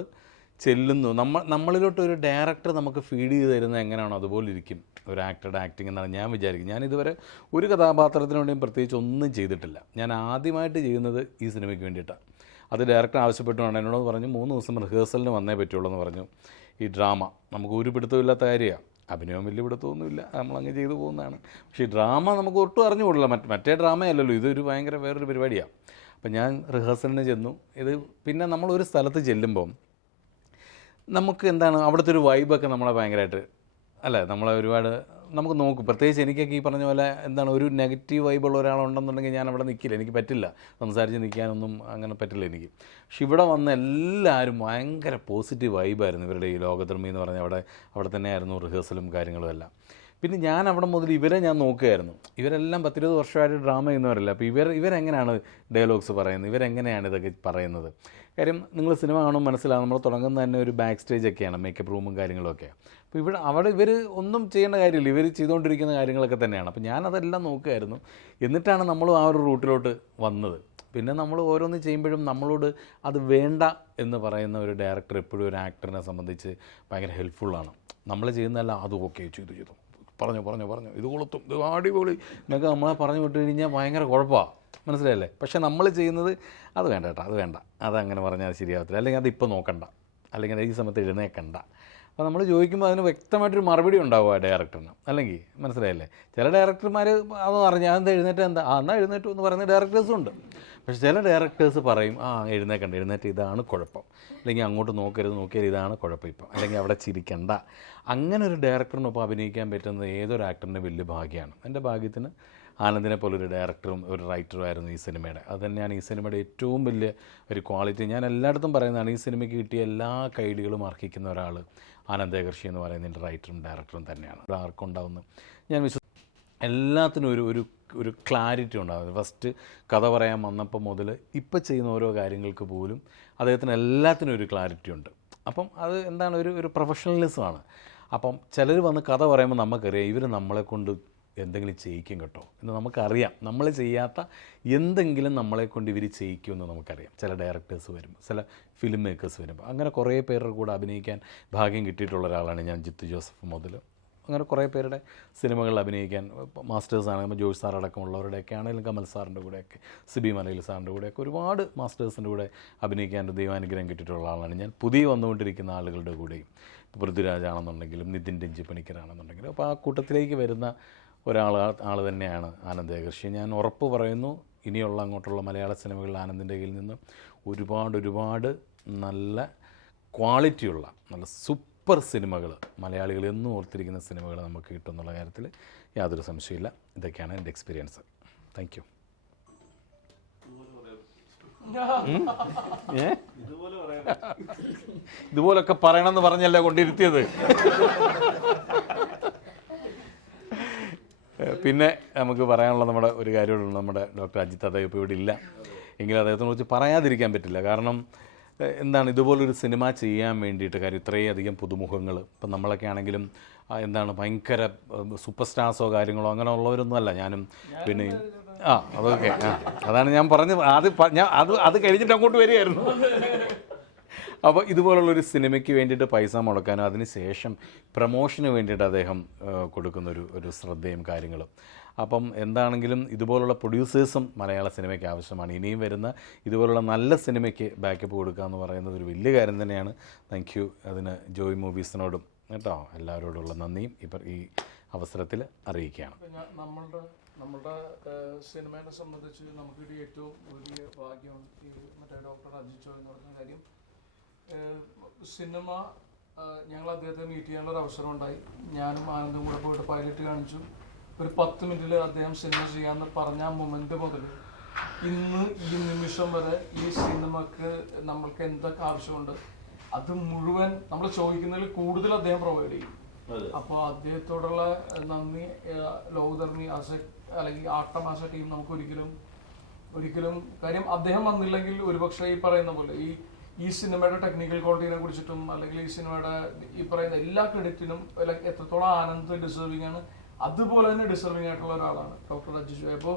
ചെല്ലുന്നു, നമ്മളിലോട്ട് ഒരു ഡയറക്ടർ നമുക്ക് ഫീഡ് ചെയ്ത് തരുന്നത് എങ്ങനെയാണോ അതുപോലെ ഇരിക്കും ഒരു ആക്ടറുടെ ആക്ടിങ് എന്നാണ് ഞാൻ വിചാരിക്കുന്നത്. ഞാനിതുവരെ ഒരു കഥാപാത്രത്തിന് വേണ്ടിയും പ്രത്യേകിച്ച് ഒന്നും ചെയ്തിട്ടില്ല. ഞാൻ ആദ്യമായിട്ട് ചെയ്യുന്നത് ഈ സിനിമയ്ക്ക് വേണ്ടിയിട്ടാണ്. അത് ഡയറക്ടർ ആവശ്യപ്പെട്ടുകൊണ്ട് എന്നോട് പറഞ്ഞു 3 ദിവസം റിഹേഴ്സലിന് വന്നേ പറ്റുള്ളൂ എന്ന് പറഞ്ഞു. ഈ ഡ്രാമ നമുക്ക് ഒരു പിടുത്തമില്ലാത്ത കാര്യമാണ്, അഭിനയം വലിയ പിടുത്തമൊന്നുമില്ല, നമ്മളങ്ങ് ചെയ്തു പോകുന്നതാണ്. പക്ഷേ ഈ ഡ്രാമ നമുക്ക് ഒട്ടും അറിഞ്ഞുകൂടില്ല, മറ്റേ ഡ്രാമയല്ലല്ലോ, ഇതൊരു ഭയങ്കര വേറൊരു പരിപാടിയാണ്. അപ്പം ഞാൻ റിഹേഴ്സലിന് ചെന്നു. ഇത് പിന്നെ നമ്മളൊരു സ്ഥലത്ത് ചെല്ലുമ്പം നമുക്ക് എന്താണ് അവിടുത്തെ ഒരു വൈബൊക്കെ നമ്മളെ ഭയങ്കരമായിട്ട് അല്ലേ, നമ്മളെ ഒരുപാട് നമുക്ക് നോക്കും. പ്രത്യേകിച്ച് എനിക്കൊക്കെ ഈ പറഞ്ഞ പോലെ എന്താണ് ഒരു നെഗറ്റീവ് വൈബുള്ള ഒരാളുണ്ടെന്നുണ്ടെങ്കിൽ ഞാൻ അവിടെ നിൽക്കില്ല, എനിക്ക് പറ്റില്ല, സംസാരിച്ച് നിൽക്കാനൊന്നും അങ്ങനെ പറ്റില്ല എനിക്ക്. പക്ഷെ ഇവിടെ വന്ന എല്ലാവരും ഭയങ്കര പോസിറ്റീവ് വൈബായിരുന്നു. ഇവരുടെ ഈ ലോകധർമ്മി എന്ന് പറഞ്ഞാൽ അവിടെ തന്നെയായിരുന്നു റിഹേഴ്സലും കാര്യങ്ങളും എല്ലാം. പിന്നെ ഞാൻ അവിടെ മുതൽ ഇവരെ ഞാൻ നോക്കുകയായിരുന്നു. ഇവരെല്ലാം 10-20 വർഷമായിട്ട് ഡ്രാമ ചെയ്യുന്നവരല്ല. അപ്പോൾ ഇവരെങ്ങനെയാണ് ഡയലോഗ്സ് പറയുന്നത്, ഇവരെങ്ങനെയാണ് ഇതൊക്കെ പറയുന്നത്. കാര്യം നിങ്ങൾ സിനിമ കാണുമ്പോൾ മനസ്സിലാവും, നമ്മൾ തുടങ്ങുന്നത് തന്നെ ഒരു ബാക്ക് സ്റ്റേജൊക്കെയാണ്, മേക്കപ്പ് റൂമും കാര്യങ്ങളൊക്കെ. അപ്പോൾ അവിടെ ഇവർ ഒന്നും ചെയ്യേണ്ട കാര്യമില്ല, ഇവർ ചെയ്തുകൊണ്ടിരിക്കുന്ന കാര്യങ്ങളൊക്കെ തന്നെയാണ്. അപ്പോൾ ഞാനതെല്ലാം നോക്കുകയായിരുന്നു. എന്നിട്ടാണ് നമ്മൾ ആ ഒരു റൂട്ടിലോട്ട് വന്നത്. പിന്നെ നമ്മൾ ഓരോന്ന് ചെയ്യുമ്പോഴും നമ്മളോട് അത് വേണ്ട എന്ന് പറയുന്ന ഒരു ഡയറക്ടർ എപ്പോഴും ഒരു ആക്ടറിനെ സംബന്ധിച്ച് ഭയങ്കര ഹെൽപ്ഫുള്ളാണ്. നമ്മൾ ചെയ്യുന്നതല്ല അത് ഓക്കെ ചെയ്തു പറഞ്ഞു ഇത് കൊളുത്തും, ഇത് അടിപൊളി എന്നൊക്കെ നമ്മളെ പറഞ്ഞു വിട്ട് കഴിഞ്ഞാൽ ഭയങ്കര കുഴപ്പമാണ്, മനസ്സിലായല്ലേ. പക്ഷേ നമ്മൾ ചെയ്യുന്നത് അത് വേണ്ട കേട്ടോ, അത് വേണ്ട, അതങ്ങനെ പറഞ്ഞാൽ ശരിയാകത്തില്ല, അല്ലെങ്കിൽ അതിപ്പോൾ നോക്കണ്ട, അല്ലെങ്കിൽ ഈ സമയത്ത് എഴുന്നേക്കണ്ട. അപ്പോൾ നമ്മൾ ചോദിക്കുമ്പോൾ അതിന് വ്യക്തമായിട്ടൊരു മറുപടി ഉണ്ടാവുക ഡയറക്ടറിന്, അല്ലെങ്കിൽ മനസ്സിലായല്ലേ. ചില ഡയറക്ടർമാർ അതൊന്നും അറിഞ്ഞാൽ അതെന്താ എഴുന്നേറ്റ് എന്നാൽ എഴുന്നേറ്റു എന്ന് പറയുന്ന ഡയറക്ടേഴ്സും ഉണ്ട്. പക്ഷേ ചില ഡയറക്ടേഴ്സ് പറയും എഴുന്നേറ്റ് ഇതാണ് കുഴപ്പം, അല്ലെങ്കിൽ അങ്ങോട്ട് നോക്കിയാൽ ഇതാണ് കുഴപ്പം ഇപ്പം, അല്ലെങ്കിൽ അവിടെ ചിരിക്കണ്ട. അങ്ങനെ ഒരു ഡയറക്ടറിനൊപ്പം അഭിനയിക്കാൻ പറ്റുന്നത് ഏതൊരു ആക്ടറിൻ്റെ വലിയ ഭാഗ്യമാണ്. എൻ്റെ ഭാഗ്യത്തിന് ആനന്ദിനെ പോലൊരു ഡയറക്ടറും ഒരു റൈറ്ററും ആയിരുന്നു ഈ സിനിമയുടെ. അത് തന്നെയാണ് ഈ സിനിമയുടെ ഏറ്റവും വലിയ ഒരു ക്വാളിറ്റി. ഞാൻ എല്ലായിടത്തും പറയുന്നതാണ്, ഈ സിനിമയ്ക്ക് കിട്ടിയ എല്ലാ കൈഡികളും അർഹിക്കുന്ന ഒരാൾ ആനന്ദേകർഷി എന്ന് പറയുന്നതിൻ്റെ റൈറ്ററും ഡയറക്ടറും തന്നെയാണ്. ആർക്കുണ്ടാവുന്നു ഞാൻ എല്ലാത്തിനും ഒരു ക്ലാരിറ്റി ഉണ്ടാകുന്നത്. ഫസ്റ്റ് കഥ പറയാൻ വന്നപ്പോൾ മുതൽ ഇപ്പം ചെയ്യുന്ന ഓരോ കാര്യങ്ങൾക്ക് പോലും അദ്ദേഹത്തിന് എല്ലാത്തിനും ഒരു ക്ലാരിറ്റി ഉണ്ട്. അപ്പം അത് എന്താണ് ഒരു പ്രൊഫഷണലിസമാണ്. അപ്പം ചിലർ വന്ന് കഥ പറയുമ്പോൾ നമുക്കറിയാം ഇവർ നമ്മളെ കൊണ്ട് എന്തെങ്കിലും ചെയ്യിക്കും കേട്ടോ എന്ന് നമുക്കറിയാം. നമ്മൾ ചെയ്യാത്ത എന്തെങ്കിലും നമ്മളെ കൊണ്ട് ഇവർ ചെയ്യിക്കുമെന്ന് നമുക്കറിയാം. ചില ഡയറക്ടേഴ്സ് വരുമ്പോൾ, ചില ഫിലിം മേക്കേഴ്സ് വരുമ്പോൾ, അങ്ങനെ കുറേ പേരുടെ കൂടെ അഭിനയിക്കാൻ ഭാഗ്യം കിട്ടിയിട്ടുള്ള ഒരാളാണ് ഞാൻ. ജിത്തു ജോസഫ് മുതൽ അങ്ങനെ കുറേ പേരുടെ സിനിമകളിൽ അഭിനയിക്കാൻ മാസ്റ്റേഴ്സാണ്, ജോഷ് സാർ അടക്കമുള്ളവരുടെയൊക്കെ ആണെങ്കിലും കമൽ സാറിൻ്റെ കൂടെയൊക്കെ, സിബി മലയിൽ സാറിൻ്റെ കൂടെയൊക്കെ ഒരുപാട് മാസ്റ്റേഴ്സിൻ്റെ കൂടെ അഭിനയിക്കാൻ ദൈവാനുഗ്രഹം കിട്ടിയിട്ടുള്ള ആളാണ് ഞാൻ. പുതിയ വന്നുകൊണ്ടിരിക്കുന്ന ആളുകളുടെ കൂടെയും, പൃഥ്വിരാജാണെന്നുണ്ടെങ്കിലും നിതിൻ രഞ്ജി പണിക്കരാണെന്നുണ്ടെങ്കിലും, അപ്പോൾ ആ കൂട്ടത്തിലേക്ക് വരുന്ന ആൾ തന്നെയാണ് ആനന്ദേകർഷി. ഞാൻ ഉറപ്പ് പറയുന്നു, ഇനിയുള്ള അങ്ങോട്ടുള്ള മലയാള സിനിമകളിൽ ആനന്ദിൻ്റെ കയ്യിൽ നിന്ന് ഒരുപാട് നല്ല ക്വാളിറ്റിയുള്ള നല്ല സൂപ്പർ സിനിമകൾ, മലയാളികൾ എന്നും ഓർത്തിരിക്കുന്ന സിനിമകൾ നമുക്ക് കിട്ടുമെന്നുള്ള കാര്യത്തിൽ യാതൊരു സംശയമില്ല. ഇതൊക്കെയാണ് എൻ്റെ എക്സ്പീരിയൻസ്. Thank you. ഇതുപോലൊക്കെ പറയണമെന്ന് പറഞ്ഞല്ലേ കൊണ്ടിരുത്തിയത്. പിന്നെ നമുക്ക് പറയാനുള്ള നമ്മുടെ ഒരു കാര്യമുള്ള നമ്മുടെ ഡോക്ടർ അജിത്ത് അദ്ദേഹം ഇപ്പോൾ ഇവിടെ ഇല്ല എങ്കിലും അദ്ദേഹത്തിനെ കുറിച്ച് പറയാതിരിക്കാൻ പറ്റില്ല. കാരണം എന്താണ് ഇതുപോലൊരു സിനിമ ചെയ്യാൻ വേണ്ടിയിട്ട് കാര്യം ഇത്രയധികം പുതുമുഖങ്ങൾ, ഇപ്പം നമ്മളൊക്കെ ആണെങ്കിലും എന്താണ് ഭയങ്കര സൂപ്പർ സ്റ്റാർസോ കാര്യങ്ങളോ അങ്ങനെ ഉള്ളവരൊന്നും അല്ല ഞാനും. പിന്നെ അതൊക്കെ അതാണ് ഞാൻ പറഞ്ഞത്. ഞാൻ അത് കഴിഞ്ഞിട്ട് അങ്ങോട്ട് വരികയായിരുന്നു. അപ്പോൾ ഇതുപോലുള്ളൊരു സിനിമയ്ക്ക് വേണ്ടിയിട്ട് പൈസ മുടക്കാനും അതിന് ശേഷം പ്രമോഷന് വേണ്ടിയിട്ട് അദ്ദേഹം കൊടുക്കുന്നൊരു ശ്രദ്ധയും കാര്യങ്ങളും. അപ്പം എന്താണെങ്കിലും ഇതുപോലുള്ള പ്രൊഡ്യൂസേഴ്സും മലയാള സിനിമയ്ക്ക് ആവശ്യമാണ്. ഇനിയും വരുന്ന ഇതുപോലുള്ള നല്ല സിനിമയ്ക്ക് ബാക്കപ്പ് കൊടുക്കുക എന്ന് പറയുന്നത് ഒരു വലിയ കാര്യം തന്നെയാണ്. Thank you. അതിന് ജോയ് മൂവീസിനോടും കേട്ടോ എല്ലാവരോടുള്ള നന്ദിയും ഈ അവസരത്തിൽ അറിയിക്കുകയാണ്. നമ്മളുടെ സിനിമയെ സംബന്ധിച്ച് നമുക്ക് ഏറ്റവും വലിയ ഭാഗ്യം ഈ മറ്റേ ഡോക്ടർ അജിത്ത് എന്ന് പറഞ്ഞ കാര്യം സിനിമ ഞങ്ങൾ അദ്ദേഹത്തെ മീറ്റ് ചെയ്യാനുള്ള ഒരു അവസരം ഉണ്ടായി. ഞാനും ആനന്ദും കൂടെ പോയിട്ട് പൈലറ്റ് കാണിച്ചു. ഒരു 10 മിനിറ്റിൽ അദ്ദേഹം സിനിമ ചെയ്യാമെന്ന് പറഞ്ഞ ആ മൊമെന്റ് മുതൽ ഇന്ന് ഈ നിമിഷം വരെ ഈ സിനിമക്ക് നമ്മൾക്ക് എന്തൊക്കെ ആവശ്യമുണ്ട് അത് മുഴുവൻ നമ്മൾ ചോദിക്കുന്നതിൽ കൂടുതൽ അദ്ദേഹം പ്രൊവൈഡ് ചെയ്യും. അപ്പോൾ അദ്ദേഹത്തോടുള്ള നന്ദി ലോകധർമ്മി അല്ലെങ്കിൽ ആട്ടം ആസ ടീം നമുക്ക് ഒരിക്കലും കാര്യം അദ്ദേഹം വന്നില്ലെങ്കിൽ ഒരുപക്ഷെ ഈ പറയുന്ന പോലെ ഈ സിനിമയുടെ ടെക്നിക്കൽ ക്വാളിറ്റിനെ കുറിച്ചിട്ടും അല്ലെങ്കിൽ ഈ സിനിമയുടെ ഈ പറയുന്ന എല്ലാ ക്രെഡിറ്റിനും എത്രത്തോളം ആനന്ദ് ഡിസേർവിംഗ് ആണ് അതുപോലെ തന്നെ ഡിസേർവിംഗ് ആയിട്ടുള്ള ഒരാളാണ് ഡോക്ടർ അജിഷ്. അപ്പോൾ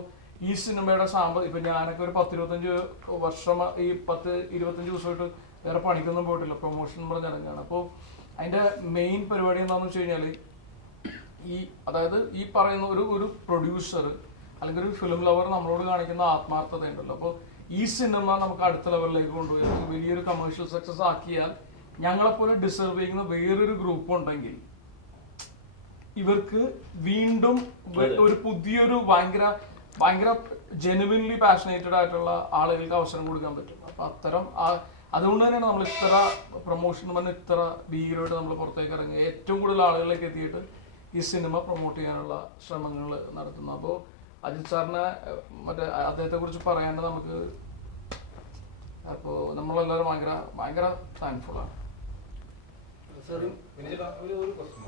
ഈ സിനിമയുടെ ഇപ്പൊ ഞാനൊക്കെ ഒരു 10-25 വർഷം ഈ 10-25 ദിവസമായിട്ട് വേറെ പണിക്കൊന്നും പോയിട്ടില്ല, പ്രൊമോഷൻ പറഞ്ഞ ഇറങ്ങുകയാണ്. അപ്പോൾ അതിന്റെ മെയിൻ പരിപാടി എന്താണെന്ന് വെച്ച് കഴിഞ്ഞാൽ അതായത് ഈ പറയുന്ന ഒരു പ്രൊഡ്യൂസർ അല്ലെങ്കിൽ ഒരു ഫിലിം ലവർ നമ്മളോട് കാണിക്കുന്ന ആത്മാർത്ഥത ഉണ്ടല്ലോ. അപ്പോൾ ഈ സിനിമ നമുക്ക് അടുത്ത ലെവലിലേക്ക് കൊണ്ടുപോയി വലിയൊരു കമേഴ്ഷ്യൽ സക്സസ് ആക്കിയാൽ ഞങ്ങളെപ്പോലെ ഡിസർവ് ചെയ്യുന്ന വേറൊരു ഗ്രൂപ്പ് ഉണ്ടെങ്കിൽ ഇവർക്ക് വീണ്ടും ഒരു പുതിയൊരു ഭയങ്കര ജെനുവിൻലി പാഷനേറ്റഡ് ആയിട്ടുള്ള ആളുകൾക്ക് അവസരം കൊടുക്കാൻ പറ്റും. അപ്പൊ അതുകൊണ്ട് തന്നെയാണ് നമ്മൾ ഇത്ര പ്രൊമോഷൻ പറഞ്ഞ് ഇത്ര ഭീകരമായിട്ട് നമ്മൾ പുറത്തേക്ക് ഇറങ്ങി ഏറ്റവും കൂടുതൽ ആളുകളിലേക്ക് എത്തിയിട്ട് ഈ സിനിമ പ്രൊമോട്ട് ചെയ്യാനുള്ള ശ്രമങ്ങൾ നടത്തുന്നു. അപ്പോൾ അജിത് സാറിനെ അദ്ദേഹത്തെ കുറിച്ച് പറയാണ്ട് നമുക്ക് അപ്പോൾ നമ്മളെല്ലാവരും ഭയങ്കര താങ്ക്ഫുൾ ആണ്. ഒരു ക്വസ്റ്റ്യൻ,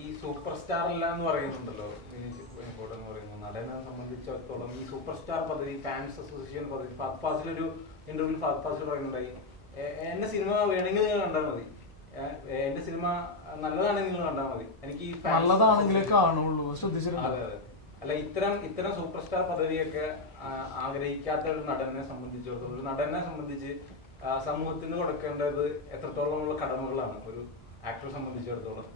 ഈ സൂപ്പർ സ്റ്റാർ അല്ല എന്ന് പറയുന്നുണ്ടല്ലോ എന്ന് പറയുന്നു, നടനെ സംബന്ധിച്ചിടത്തോളം ഈ സൂപ്പർ സ്റ്റാർ പദ്ധതി, ഫാൻസ് അസോസിയേഷൻ പദ്ധതി, ഫഹദ് ഫാസിൽ ഒരു ഇന്റർവ്യൂ ഫഹദ് ഫാസിൽ പറയുന്നുണ്ടായി, എന്റെ സിനിമ വേണമെങ്കിൽ നിങ്ങൾ കണ്ടാൽ മതി, എന്റെ സിനിമ നല്ലതാണെങ്കിൽ നിങ്ങൾ കണ്ടാൽ മതി, എനിക്ക് നല്ലതാണെങ്കിലേ കാണുള്ളൂ. ശ്രദ്ധിച്ചിട്ടുണ്ട്. അല്ല, ഇത്തരം സൂപ്പർ സ്റ്റാർ പദവിയൊക്കെ ആഗ്രഹിക്കാത്ത ഒരു നടനെ സംബന്ധിച്ച് സമൂഹത്തിന് കൊടുക്കേണ്ടത് എത്രത്തോളമുള്ള കടമകളാണ് ഒരു ആക്ടറെ സംബന്ധിച്ചിടത്തോളം?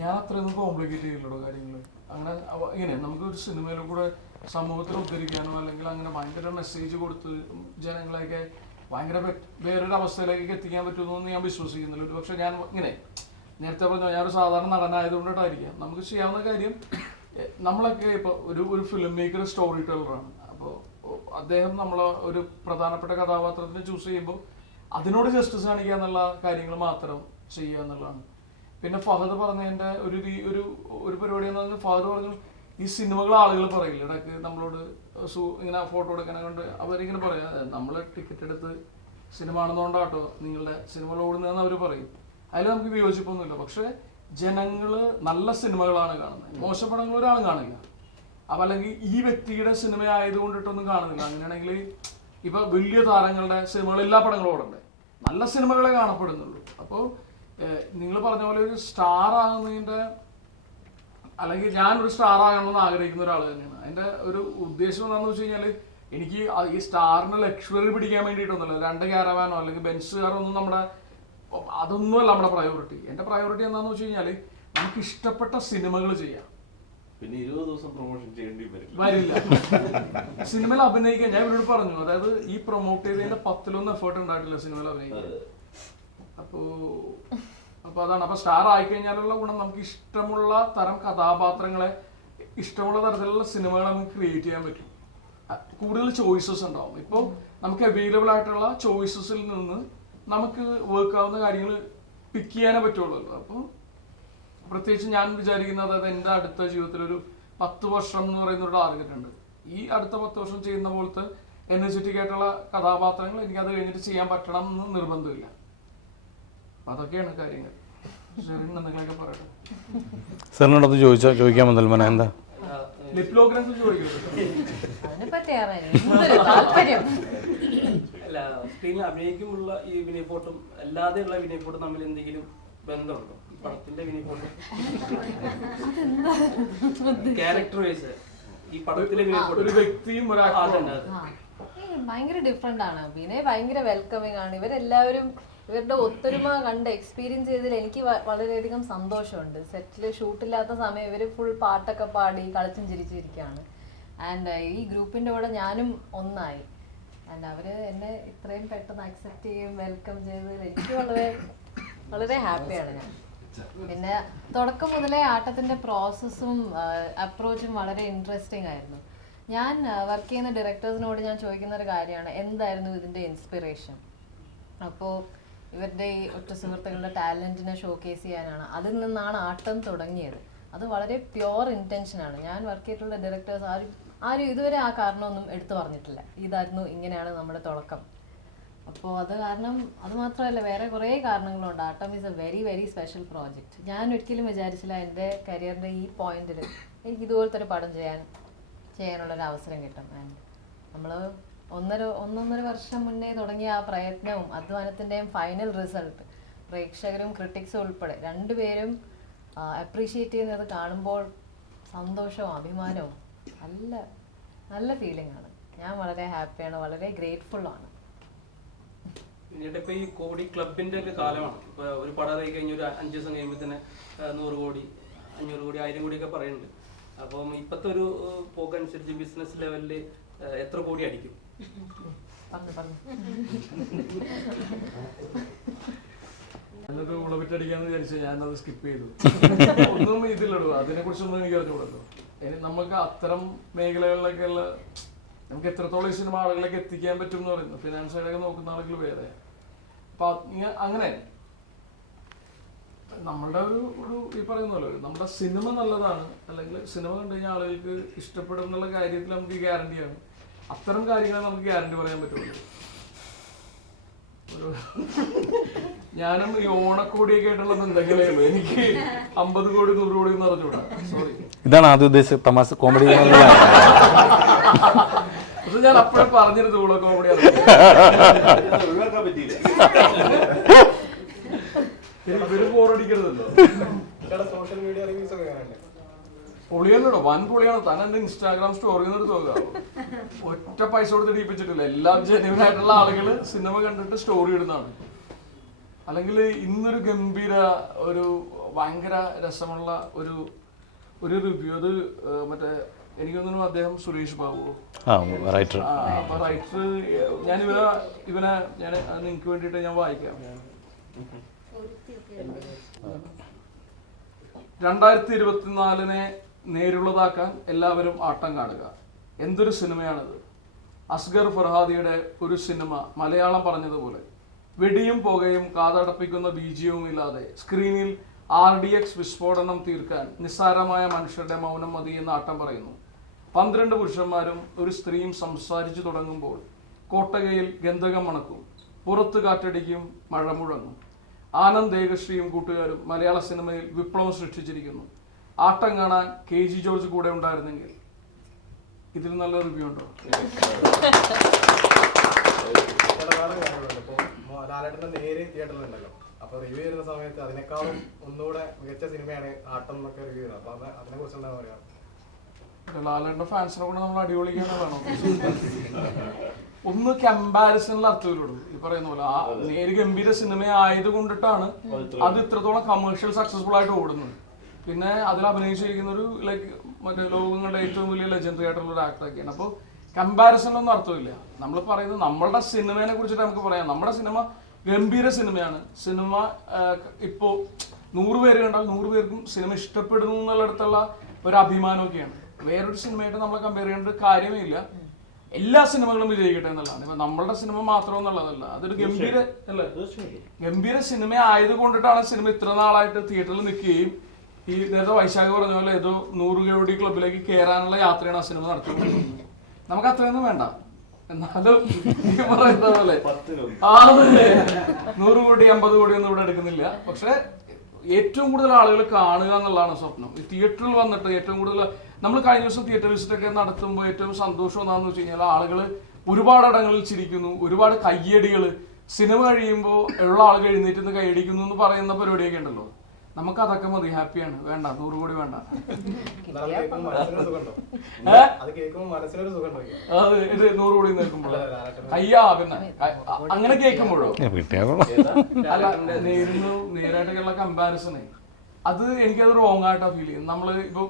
ഞാൻ അത്രയൊന്നും കോംപ്ലിക്കേറ്റ് ചെയ്യില്ലല്ലോ കാര്യങ്ങൾ. അങ്ങനെ ഇങ്ങനെ നമുക്ക് ഒരു സിനിമയിലും കൂടെ സമൂഹത്തിൽ ഉദ്ധരിക്കാനോ അല്ലെങ്കിൽ അങ്ങനെ ഭയങ്കര മെസ്സേജ് കൊടുത്ത് ജനങ്ങളെയൊക്കെ ഭയങ്കര വേറൊരു അവസ്ഥയിലേക്ക് എത്തിക്കാൻ പറ്റുമെന്നൊന്നും ഞാൻ വിശ്വസിക്കുന്നില്ല. ഒരു പക്ഷെ ഞാൻ ഇങ്ങനെ നേരത്തെ പറഞ്ഞു ഞാനൊരു സാധാരണ നടനായതുകൊണ്ടിട്ടായിരിക്കാം നമുക്ക് ചെയ്യാവുന്ന കാര്യം, നമ്മളൊക്കെ ഇപ്പോൾ ഒരു ഫിലിം മേക്കർ സ്റ്റോറി ടെല്ലറാണ്. അപ്പോൾ അദ്ദേഹം നമ്മളെ ഒരു പ്രധാനപ്പെട്ട കഥാപാത്രത്തിന് ചൂസ് ചെയ്യുമ്പോൾ അതിനോട് ജസ്റ്റിസ് കാണിക്കുക എന്നുള്ള കാര്യങ്ങൾ മാത്രം ചെയ്യുക എന്നുള്ളതാണ്. പിന്നെ ഫഹദ് പറഞ്ഞതിൻ്റെ ഒരു പരിപാടി എന്ന് പറഞ്ഞാൽ ഫഹദ് പറഞ്ഞു ഈ സിനിമകൾ ആളുകൾ പറയില്ല ഇടയ്ക്ക് നമ്മളോട് ഇങ്ങനെ ഫോട്ടോ എടുക്കാനെ കൊണ്ട് അവരിങ്ങനെ പറയാം നമ്മൾ ടിക്കറ്റ് എടുത്ത് സിനിമ ആണെന്നുകൊണ്ടാട്ടോ നിങ്ങളുടെ സിനിമകൾ ഓടുന്നതെന്ന് അവർ പറയും. അതിൽ നമുക്ക് വിയോജിപ്പൊന്നുമില്ല. പക്ഷെ ജനങ്ങൾ നല്ല സിനിമകളാണ് കാണുന്നത്, മോശം പടങ്ങൾ ഒരാളും കാണില്ല. അപ്പം അല്ലെങ്കിൽ ഈ വ്യക്തിയുടെ സിനിമ ആയതുകൊണ്ടിട്ടൊന്നും കാണുന്നില്ല. അങ്ങനെയാണെങ്കിൽ ഇപ്പൊ വലിയ താരങ്ങളുടെ സിനിമകൾ എല്ലാ പടങ്ങളും ഓടണ്ടേ, നല്ല സിനിമകളെ കാണപ്പെടുന്നുള്ളൂ. അപ്പോൾ നിങ്ങൾ പറഞ്ഞ പോലെ ഒരു സ്റ്റാർ ആകുന്നതിന്റെ അല്ലെങ്കിൽ ഞാനൊരു സ്റ്റാർ ആകണമെന്ന് ആഗ്രഹിക്കുന്ന ഒരാൾ തന്നെയാണ്. അതിന്റെ ഒരു ഉദ്ദേശം എന്താണെന്ന് വെച്ച് കഴിഞ്ഞാൽ എനിക്ക് ഈ സ്റ്റാറിന്റെ ലക്ഷറി പിടിക്കാൻ വേണ്ടിയിട്ടൊന്നുമല്ല, 2 ക്യാരവാനോ അല്ലെങ്കിൽ ബെൻസ് കാറോ ഒന്നും അതൊന്നുമല്ല നമ്മുടെ പ്രയോറിറ്റി. എന്റെ പ്രയോറിറ്റി എന്താണെന്ന് വെച്ച് കഴിഞ്ഞാൽ നമുക്ക് ഇഷ്ടപ്പെട്ട സിനിമകൾ ചെയ്യാം. പിന്നെ 20 ദിവസം പ്രൊമോഷൻ ചെയ്യേണ്ടി വരില്ല. സിനിമയിൽ അഭിനയിക്കാൻ ഞാൻ ഇവരോട് പറഞ്ഞു, അതായത് ഈ പ്രൊമോട്ട് ചെയ്തതിന്റെ 10-1 എഫേർട്ട് ഉണ്ടായിട്ടില്ല സിനിമയിൽ അഭിനയിക്കാൻ. അപ്പൊ അതാണ്. അപ്പൊ സ്റ്റാർ ആയിക്കഴിഞ്ഞാലുള്ള ഗുണം നമുക്ക് ഇഷ്ടമുള്ള തരം കഥാപാത്രങ്ങളെ ഇഷ്ടമുള്ള തരത്തിലുള്ള സിനിമകൾ നമുക്ക് ക്രിയേറ്റ് ചെയ്യാൻ പറ്റും. കൂടുതൽ ചോയ്സസ് ഉണ്ടാവും. ഇപ്പോൾ നമുക്ക് അവൈലബിൾ ആയിട്ടുള്ള ചോയ്സസിൽ നിന്ന് നമുക്ക് വർക്ക് ആവുന്ന കാര്യങ്ങൾ പിക്ക് ചെയ്യാനേ പറ്റുള്ളൂ. അപ്പോൾ പ്രത്യേകിച്ച് ഞാൻ വിചാരിക്കുന്നത്, അതായത് എൻ്റെ അടുത്ത ജീവിതത്തിൽ ഒരു 10 വർഷം എന്ന് പറയുന്ന ഒരു ടാർഗറ്റ് ഉണ്ട്. ഈ അടുത്ത 10 വർഷം ചെയ്യുന്ന പോലത്തെ എനർജറ്റിക് ആയിട്ടുള്ള കഥാപാത്രങ്ങൾ എനിക്ക് അത് കഴിഞ്ഞിട്ട് ചെയ്യാൻ പറ്റണം എന്ന് നിർബന്ധമില്ല. അതൊക്കെയാണ് കാര്യങ്ങൾ. എന്തെങ്കിലുമൊക്കെ പറയട്ടെ. സാറിനോടൊന്ന് ചോദിക്കാൻ വന്നല്ലോ, എന്താ ലിപ്ലോഗ്രാഫി ചോദിക്കുന്നത്? അല്ല, സ്ക്രീനിൽ അഭിനയിക്കുമ്പോഴുള്ള ഈ വിനയ് ഫോട്ടും അല്ലാതെയുള്ള വിനയ് ഫോട്ടും തമ്മിൽ എന്തെങ്കിലും ബന്ധമുണ്ടോ? പടത്തിന്റെ വിനയ് ഫോട്ടും ക്യാരക്ടർ വൈസ് ഈ പടത്തിലെ വിനയ് ഫോട്ടും ഒരു വ്യക്തിയും ഭയങ്കര ഡിഫറെന്റ് ആണ്. വിനയ് ഭയങ്കര വെൽക്കമിങ് ആണ്. ഇവരെല്ലാവരും ഇവരുടെ ഒത്തൊരുമ കണ്ട് എക്സ്പീരിയൻസ് ചെയ്തതിൽ എനിക്ക് വളരെയധികം സന്തോഷമുണ്ട്. സെറ്റിൽ ഷൂട്ടില്ലാത്ത സമയം ഇവർ ഫുൾ പാട്ടൊക്കെ പാടി കളിച്ചും ചിരിച്ചിരിക്കുകയാണ്. ആൻഡ് ഈ ഗ്രൂപ്പിൻ്റെ കൂടെ ഞാനും ഒന്നായി. ആൻഡ് അവർ എന്നെ ഇത്രയും പെട്ടെന്ന് അക്സെപ്റ്റ് ചെയ്യും വെൽക്കം ചെയ്തതിൽ എനിക്ക് വളരെ ഹാപ്പിയാണ് ഞാൻ. പിന്നെ തുടക്കം മുതലേ ആട്ടത്തിൻ്റെ പ്രോസസ്സും അപ്രോച്ചും വളരെ ഇൻട്രസ്റ്റിംഗ് ആയിരുന്നു. ഞാൻ വർക്ക് ചെയ്യുന്ന ഡയറക്ടേഴ്സിനോട് ഞാൻ ചോദിക്കുന്ന ഒരു കാര്യമാണ്, എന്തായിരുന്നു ഇതിൻ്റെ ഇൻസ്പിറേഷൻ? അപ്പോൾ ഇവരുടെ ഈ ഒറ്റ സുഹൃത്തുക്കളുടെ ടാലൻറ്റിനെ ഷോക്കേസ് ചെയ്യാനാണ്. അതിൽ നിന്നാണ് ആട്ടം തുടങ്ങിയത്. അത് വളരെ പ്യുവർ ഇൻറ്റൻഷനാണ്. ഞാൻ വർക്ക് ചെയ്തിട്ടുള്ള ഡയറക്ടേഴ്സ് ആരും ഇതുവരെ ആ കാരണമൊന്നും എടുത്തു പറഞ്ഞിട്ടില്ല, ഇതായിരുന്നു ഇങ്ങനെയാണ് നമ്മുടെ തുടക്കം. അപ്പോൾ അത് കാരണം അത് മാത്രമല്ല, വേറെ കുറേ കാരണങ്ങളുണ്ട്. ആട്ടം is A very very special project. ഞാൻ ഒരിക്കലും വിചാരിച്ചില്ല എൻ്റെ കരിയറിൻ്റെ ഈ പോയിന്റിൽ എനിക്ക് ഇതുപോലത്തെ ഒരു പടം ചെയ്യാനുള്ളൊരു അവസരം കിട്ടും. ആൻഡ് നമ്മൾ ഒന്നൊന്നര വർഷം മുന്നേ തുടങ്ങിയ ആ പ്രയത്നവും അധ്വാനത്തിൻ്റെയും ഫൈനൽ റിസൾട്ട് പ്രേക്ഷകരും ക്രിട്ടിക്സും ഉൾപ്പെടെ രണ്ടുപേരും അപ്രീഷിയേറ്റ് ചെയ്യുന്നത് കാണുമ്പോൾ സന്തോഷവും അഭിമാനവും നല്ല നല്ല ഫീലിംഗ് ആണ്. ഞാൻ വളരെ ഹാപ്പിയാണ്, വളരെ ഗ്രേറ്റ്ഫുള്ളാണ്. പിന്നീട് ഇപ്പൊ ഈ കോടി ക്ലബിന്റെ ഒക്കെ കാലമാണ്. ഇപ്പൊ ഒരു പടം ഇറങ്ങി കഴിഞ്ഞ ഒരു 5 ദിവസം കഴിയുമ്പോൾ തന്നെ 100 കോടി 500 കോടി 1000 കോടി ഒക്കെ പറയുന്നുണ്ട്. അപ്പം ഇപ്പത്തെ ഒരു പോക്കനുസരിച്ച് ബിസിനസ് ലെവലില് എത്ര കോടി അടിക്കും? ഞാനൊരു ഉളവിട്ടടിക്കാന്ന് വിചാരിച്ചു, ഞാനത് സ്കിപ്പ് ചെയ്തു. ഒന്നും ഇതില്ലടോ, അതിനെ കുറിച്ചൊന്നും എനിക്ക് അറിഞ്ഞുകൂടല്ലോ. നമുക്ക് അത്തരം മേഖലകളിലൊക്കെയുള്ള നമുക്ക് എത്രത്തോളം ഈ സിനിമ ആളുകളിലേക്ക് എത്തിക്കാൻ പറ്റും എന്ന് പറയുന്നത് ഫിനാൻസ് സൈഡൊക്കെ നോക്കുന്ന ആളുകൾ വേറെ. അപ്പൊ അങ്ങനെ നമ്മളുടെ ഒരു ഈ പറയുന്ന പോലെ നമ്മുടെ സിനിമ നല്ലതാണ്, അല്ലെങ്കിൽ സിനിമ കണ്ടു കഴിഞ്ഞാൽ ആളുകൾക്ക് ഇഷ്ടപ്പെടും എന്നുള്ള കാര്യത്തിൽ നമുക്ക് ഗ്യാരണ്ടിയാണ്. അത്തരം കാര്യങ്ങളെ നമുക്ക് ഗ്യാരണ്ടി പറയാൻ പറ്റുള്ളൂ. ഞാനും ഈ ഓണക്കോടിയൊക്കെ ആയിട്ടുള്ള ബന്ധങ്ങളേ ഉള്ളൂ. എനിക്ക് 50 കോടി 100 കോടി എന്ന് പറഞ്ഞുകൂടാ. സോറി, ഇതാണ് ആദ്യം ഉദ്ദേശിച്ച തമാശ കോമഡി. അത് ഞാൻ അപ്പോഴും പറഞ്ഞിരുന്നു കൂടെ കോമഡിയാണ്. ഇവര് ബോറടിക്കരുതല്ലോ. സോഷ്യൽ മീഡിയ റിവ്യൂസ് ഒക്കെ കാണണ്ടേ? പൊളിയല്ലോ, വൻ പൊളിയാണ്. താൻ എന്റെ ഇൻസ്റ്റാഗ്രാം സ്റ്റോറി എടുത്ത് നോക്കുക, ഒറ്റ പൈസ കൊടുത്ത് ഇടിപ്പിച്ചിട്ടില്ല. എല്ലാം ജെന്യൂൻ ആയിട്ടുള്ള ആളുകൾ സിനിമ കണ്ടിട്ട് സ്റ്റോറി ഇടുന്നതാണ്. അല്ലെങ്കിൽ ഇന്നൊരു ഗംഭീര ഒരു ഭയങ്കര രസമുള്ള ഒരു റിവ്യൂ, അത് മറ്റേ എനിക്ക് തോന്നുന്നു അദ്ദേഹം സുരേഷ് ബാബു റൈറ്റർ. ഞാൻ ഇവനെ ഞാൻ നിങ്ങൾക്ക് വേണ്ടിയിട്ട് ഞാൻ വായിക്കാം. 2024 നേരുള്ളതാക്കാൻ എല്ലാവരും ആട്ടം കാണുക. എന്തൊരു സിനിമയാണിത്! അസ്ഗർ ഫർഹാദിയുടെ ഒരു സിനിമ മലയാളം പറഞ്ഞതുപോലെ വെടിയും പുകയും കാതടപ്പിക്കുന്ന ബീജിയവും ഇല്ലാതെ സ്ക്രീനിൽ RDX വിസ്ഫോടനം തീർക്കാൻ നിസ്സാരമായ മനുഷ്യരുടെ മൗനം മതി എന്ന് ആട്ടം പറയുന്നു. 12 പുരുഷന്മാരും ഒരു സ്ത്രീയും സംസാരിച്ചു തുടങ്ങുമ്പോൾ കോട്ടകയിൽ ഗന്ധകം മണക്കും, പുറത്ത് കാറ്റടിക്കും, മഴ മുഴങ്ങും. ആനന്ദ് ദേഗശ്രീയും കൂട്ടുകാരും മലയാള സിനിമയിൽ വിപ്ലവം സൃഷ്ടിച്ചിരിക്കുന്നു. ആട്ടം കാണാൻ KG ജോർജ് കൂടെ ഉണ്ടായിരുന്നെങ്കിൽ ഇതിൽ നല്ല റിവ്യൂ ഉണ്ടോ? ലാലേട്ടന്റെ നേരെ തിയേറ്ററിലുണ്ടല്ലോ, അപ്പൊ റിവ്യൂ ചെയ്യുന്ന സമയത്ത് അതിനേക്കാളും ഒന്നുകൂടെ മികച്ച സിനിമയാണ് ആട്ടം എന്നൊക്കെ റിവ്യൂ ചെയ്യുന്നത്. അപ്പൊ അതിനെ കുറിച്ച് എന്താ പറയാ? ലാലേട്ടന്റെ ഫാൻസിനെ കൊണ്ട് നമ്മൾ അടിപൊളിക്കാണ് വേണം. ഒന്ന് കമ്പാരിസണിൽ അർത്ഥമില്ലുള്ളൂ. ഈ പറയുന്ന പോലെ ആ നേര് ഗംഭീര സിനിമ ആയത് കൊണ്ടിട്ടാണ് അത് ഇത്രത്തോളം കമേഴ്ഷ്യൽ സക്സസ്ഫുൾ ആയിട്ട് ഓടുന്നത്. പിന്നെ അതിൽ അഭിനയിച്ചിരിക്കുന്ന ഒരു ലൈക്ക് മറ്റേ ലോകങ്ങളുടെ ഏറ്റവും വലിയ ലെജൻഡറി ആയിട്ടുള്ള ഒരു ആക്ടറൊക്കെയാണ്. അപ്പോൾ കമ്പാരിസണിലൊന്നും അർത്ഥമില്ല. നമ്മൾ പറയുന്നത് നമ്മളുടെ സിനിമയെ കുറിച്ചിട്ട് നമുക്ക് പറയാം. നമ്മുടെ സിനിമ ഗംഭീര സിനിമയാണ്. സിനിമ ഇപ്പോ 100 പേര് കണ്ടാൽ 100 പേർക്കും സിനിമ ഇഷ്ടപ്പെടുന്നു എന്നുള്ളിടത്തുള്ള ഒരു അഭിമാനമൊക്കെയാണ്. വേറൊരു സിനിമയായിട്ട് നമ്മൾ കമ്പയർ ചെയ്യേണ്ട കാര്യമേ ഇല്ല. എല്ലാ സിനിമകളും വിജയിക്കട്ടെ എന്നുള്ളതാണ്. ഇപ്പൊ നമ്മളുടെ സിനിമ മാത്രം എന്നുള്ളതല്ല, അതൊരു ഗംഭീര സിനിമ ആയതുകൊണ്ടിട്ടാണ് സിനിമ ഇത്ര നാളായിട്ട് തിയേറ്ററിൽ നിൽക്കുകയും ഈ നേരത്തെ വൈശാഖ് പറഞ്ഞ പോലെ ഏതോ 100 കോടി ക്ലബിലേക്ക് കയറാനുള്ള യാത്രയാണ് ആ സിനിമ നടത്തുന്നത്. നമുക്ക് അത്രയൊന്നും വേണ്ട, എന്നാലും ഈ പറയുന്ന പോലെ 100 കോടി 50 കോടി ഒന്നും ഇവിടെ എടുക്കുന്നില്ല. പക്ഷെ ഏറ്റവും കൂടുതൽ ആളുകൾ കാണുക എന്നുള്ളതാണ് സ്വപ്നം. ഈ തിയേറ്ററിൽ വന്നിട്ട് ഏറ്റവും കൂടുതൽ നമ്മൾ കഴിഞ്ഞ ദിവസം തിയേറ്റർ വിസിറ്റ് ഒക്കെ നടത്തുമ്പോൾ ഏറ്റവും സന്തോഷം എന്താണെന്ന് വെച്ച് കഴിഞ്ഞാൽ ആളുകൾ ഒരുപാട് ഇടങ്ങളിൽ ചിരിക്കുന്നു, ഒരുപാട് കയ്യടികൾ. സിനിമ കഴിയുമ്പോൾ ഉള്ള ആളുകൾ എഴുന്നേറ്റ് നിന്ന് കൈയടിക്കുന്നു എന്ന് പറയുന്ന പരിപാടിയൊക്കെ ഉണ്ടല്ലോ. നമുക്ക് അതൊക്കെ മതി, ഹാപ്പിയാണ്. വേണ്ട 100 കോടി വേണ്ട. അത് ഇത് 100 കോടി നിൽക്കുമ്പോഴോ അയ്യാ പിന്നെ അങ്ങനെ കേൾക്കുമ്പോഴോ അല്ല നേരായിട്ടുള്ള കമ്പാരിസണേ അത് എനിക്കത് റോങ് ആയിട്ടാ ഫീൽ ചെയ്യും. നമ്മള് ഇപ്പൊ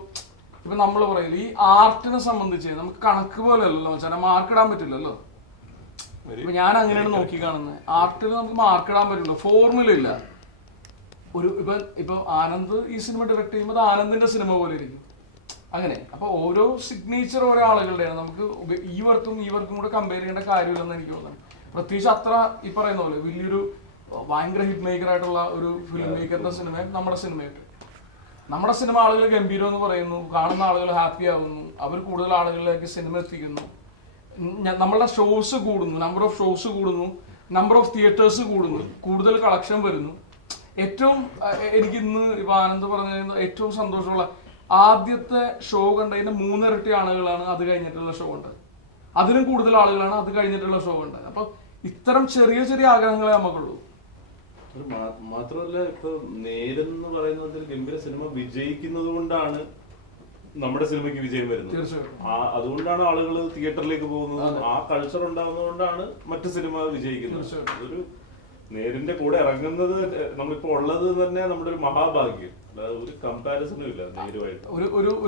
നമ്മള് പറയില്ല ഈ ആർട്ടിനെ സംബന്ധിച്ച് നമുക്ക് കണക്ക് പോലെ അല്ലല്ലോ ചില മാർക്ക് ഇടാൻ പറ്റില്ലല്ലോ. ഇപ്പൊ ഞാൻ അങ്ങനെയാണ് നോക്കി കാണുന്നത്. ആർട്ടിൽ നമുക്ക് മാർക്ക് ഇടാൻ പറ്റില്ല, ഫോർമുല ഇല്ല. ഇപ്പൊ ആനന്ദ് ഈ സിനിമ ഡയറക്ട് ചെയ്യുമ്പോൾ ആനന്ദിന്റെ സിനിമ പോലെ ഇരിക്കും അങ്ങനെ. അപ്പൊ ഓരോ സിഗ്നേച്ചർ ഓരോ ആളുകളുടെയാണ്. നമുക്ക് ഈ വർക്കും കൂടെ കമ്പയർ ചെയ്യേണ്ട കാര്യമില്ലെന്ന് എനിക്ക് തോന്നുന്നു. പ്രത്യേകിച്ച് അത്ര ഈ പറയുന്ന പോലെ വലിയൊരു ഭയങ്കര ഹിറ്റ് മേക്കർ ആയിട്ടുള്ള ഒരു ഫിലിം മേക്കറിന്റെ സിനിമ നമ്മുടെ സിനിമ ആളുകൾ ഗംഭീരം എന്ന് പറയുന്നു, കാണുന്ന ആളുകൾ ഹാപ്പി ആവുന്നു, അവർ കൂടുതൽ ആളുകളിലേക്ക് സിനിമ എത്തിക്കുന്നു, നമ്മളുടെ ഷോസ് കൂടുന്നു, നമ്പർ ഓഫ് ഷോസ് കൂടുന്നു, നമ്പർ ഓഫ് തിയേറ്റേഴ്സ് കൂടുന്നു, കൂടുതൽ കളക്ഷൻ വരുന്നു. ഏറ്റവും എനിക്ക് ഇന്ന് ഇപ്പൊ ആനന്ദ് പറഞ്ഞ ഏറ്റവും സന്തോഷമുള്ള ആദ്യത്തെ ഷോ കണ്ടതിന്റെ 3 ഇരട്ടി ആളുകളാണ് അത് കഴിഞ്ഞിട്ടുള്ള ഷോ കണ്ടത്, അതിലും കൂടുതൽ ആളുകളാണ് അത് കഴിഞ്ഞിട്ടുള്ള ഷോ കണ്ടത്. അപ്പൊ ഇത്തരം ചെറിയ ചെറിയ ആഗ്രഹങ്ങളെ നമുക്കുള്ളൂ. മാത്രമല്ല ഇപ്പൊ നേരെന്ന് പറയുന്നതിൽ ഗംഭീര സിനിമ വിജയിക്കുന്നത് കൊണ്ടാണ് നമ്മുടെ സിനിമയ്ക്ക് വിജയം വരുന്നത്. അതുകൊണ്ടാണ് ആളുകൾ തിയേറ്ററിലേക്ക് പോകുന്നത്, ആ കൾച്ചർ ഉണ്ടാകുന്നതുകൊണ്ടാണ് മറ്റു സിനിമ വിജയിക്കുന്നത്. ഒരു നേരിന്റെ കൂടെ ഇറങ്ങുന്നത് നമ്മളിപ്പോ ഉള്ളത് തന്നെ നമ്മുടെ ഒരു മഹാഭാഗ്യം, അല്ലാതെ ഒരു കമ്പാരിസണും ഇല്ല നേരുമായിട്ട്.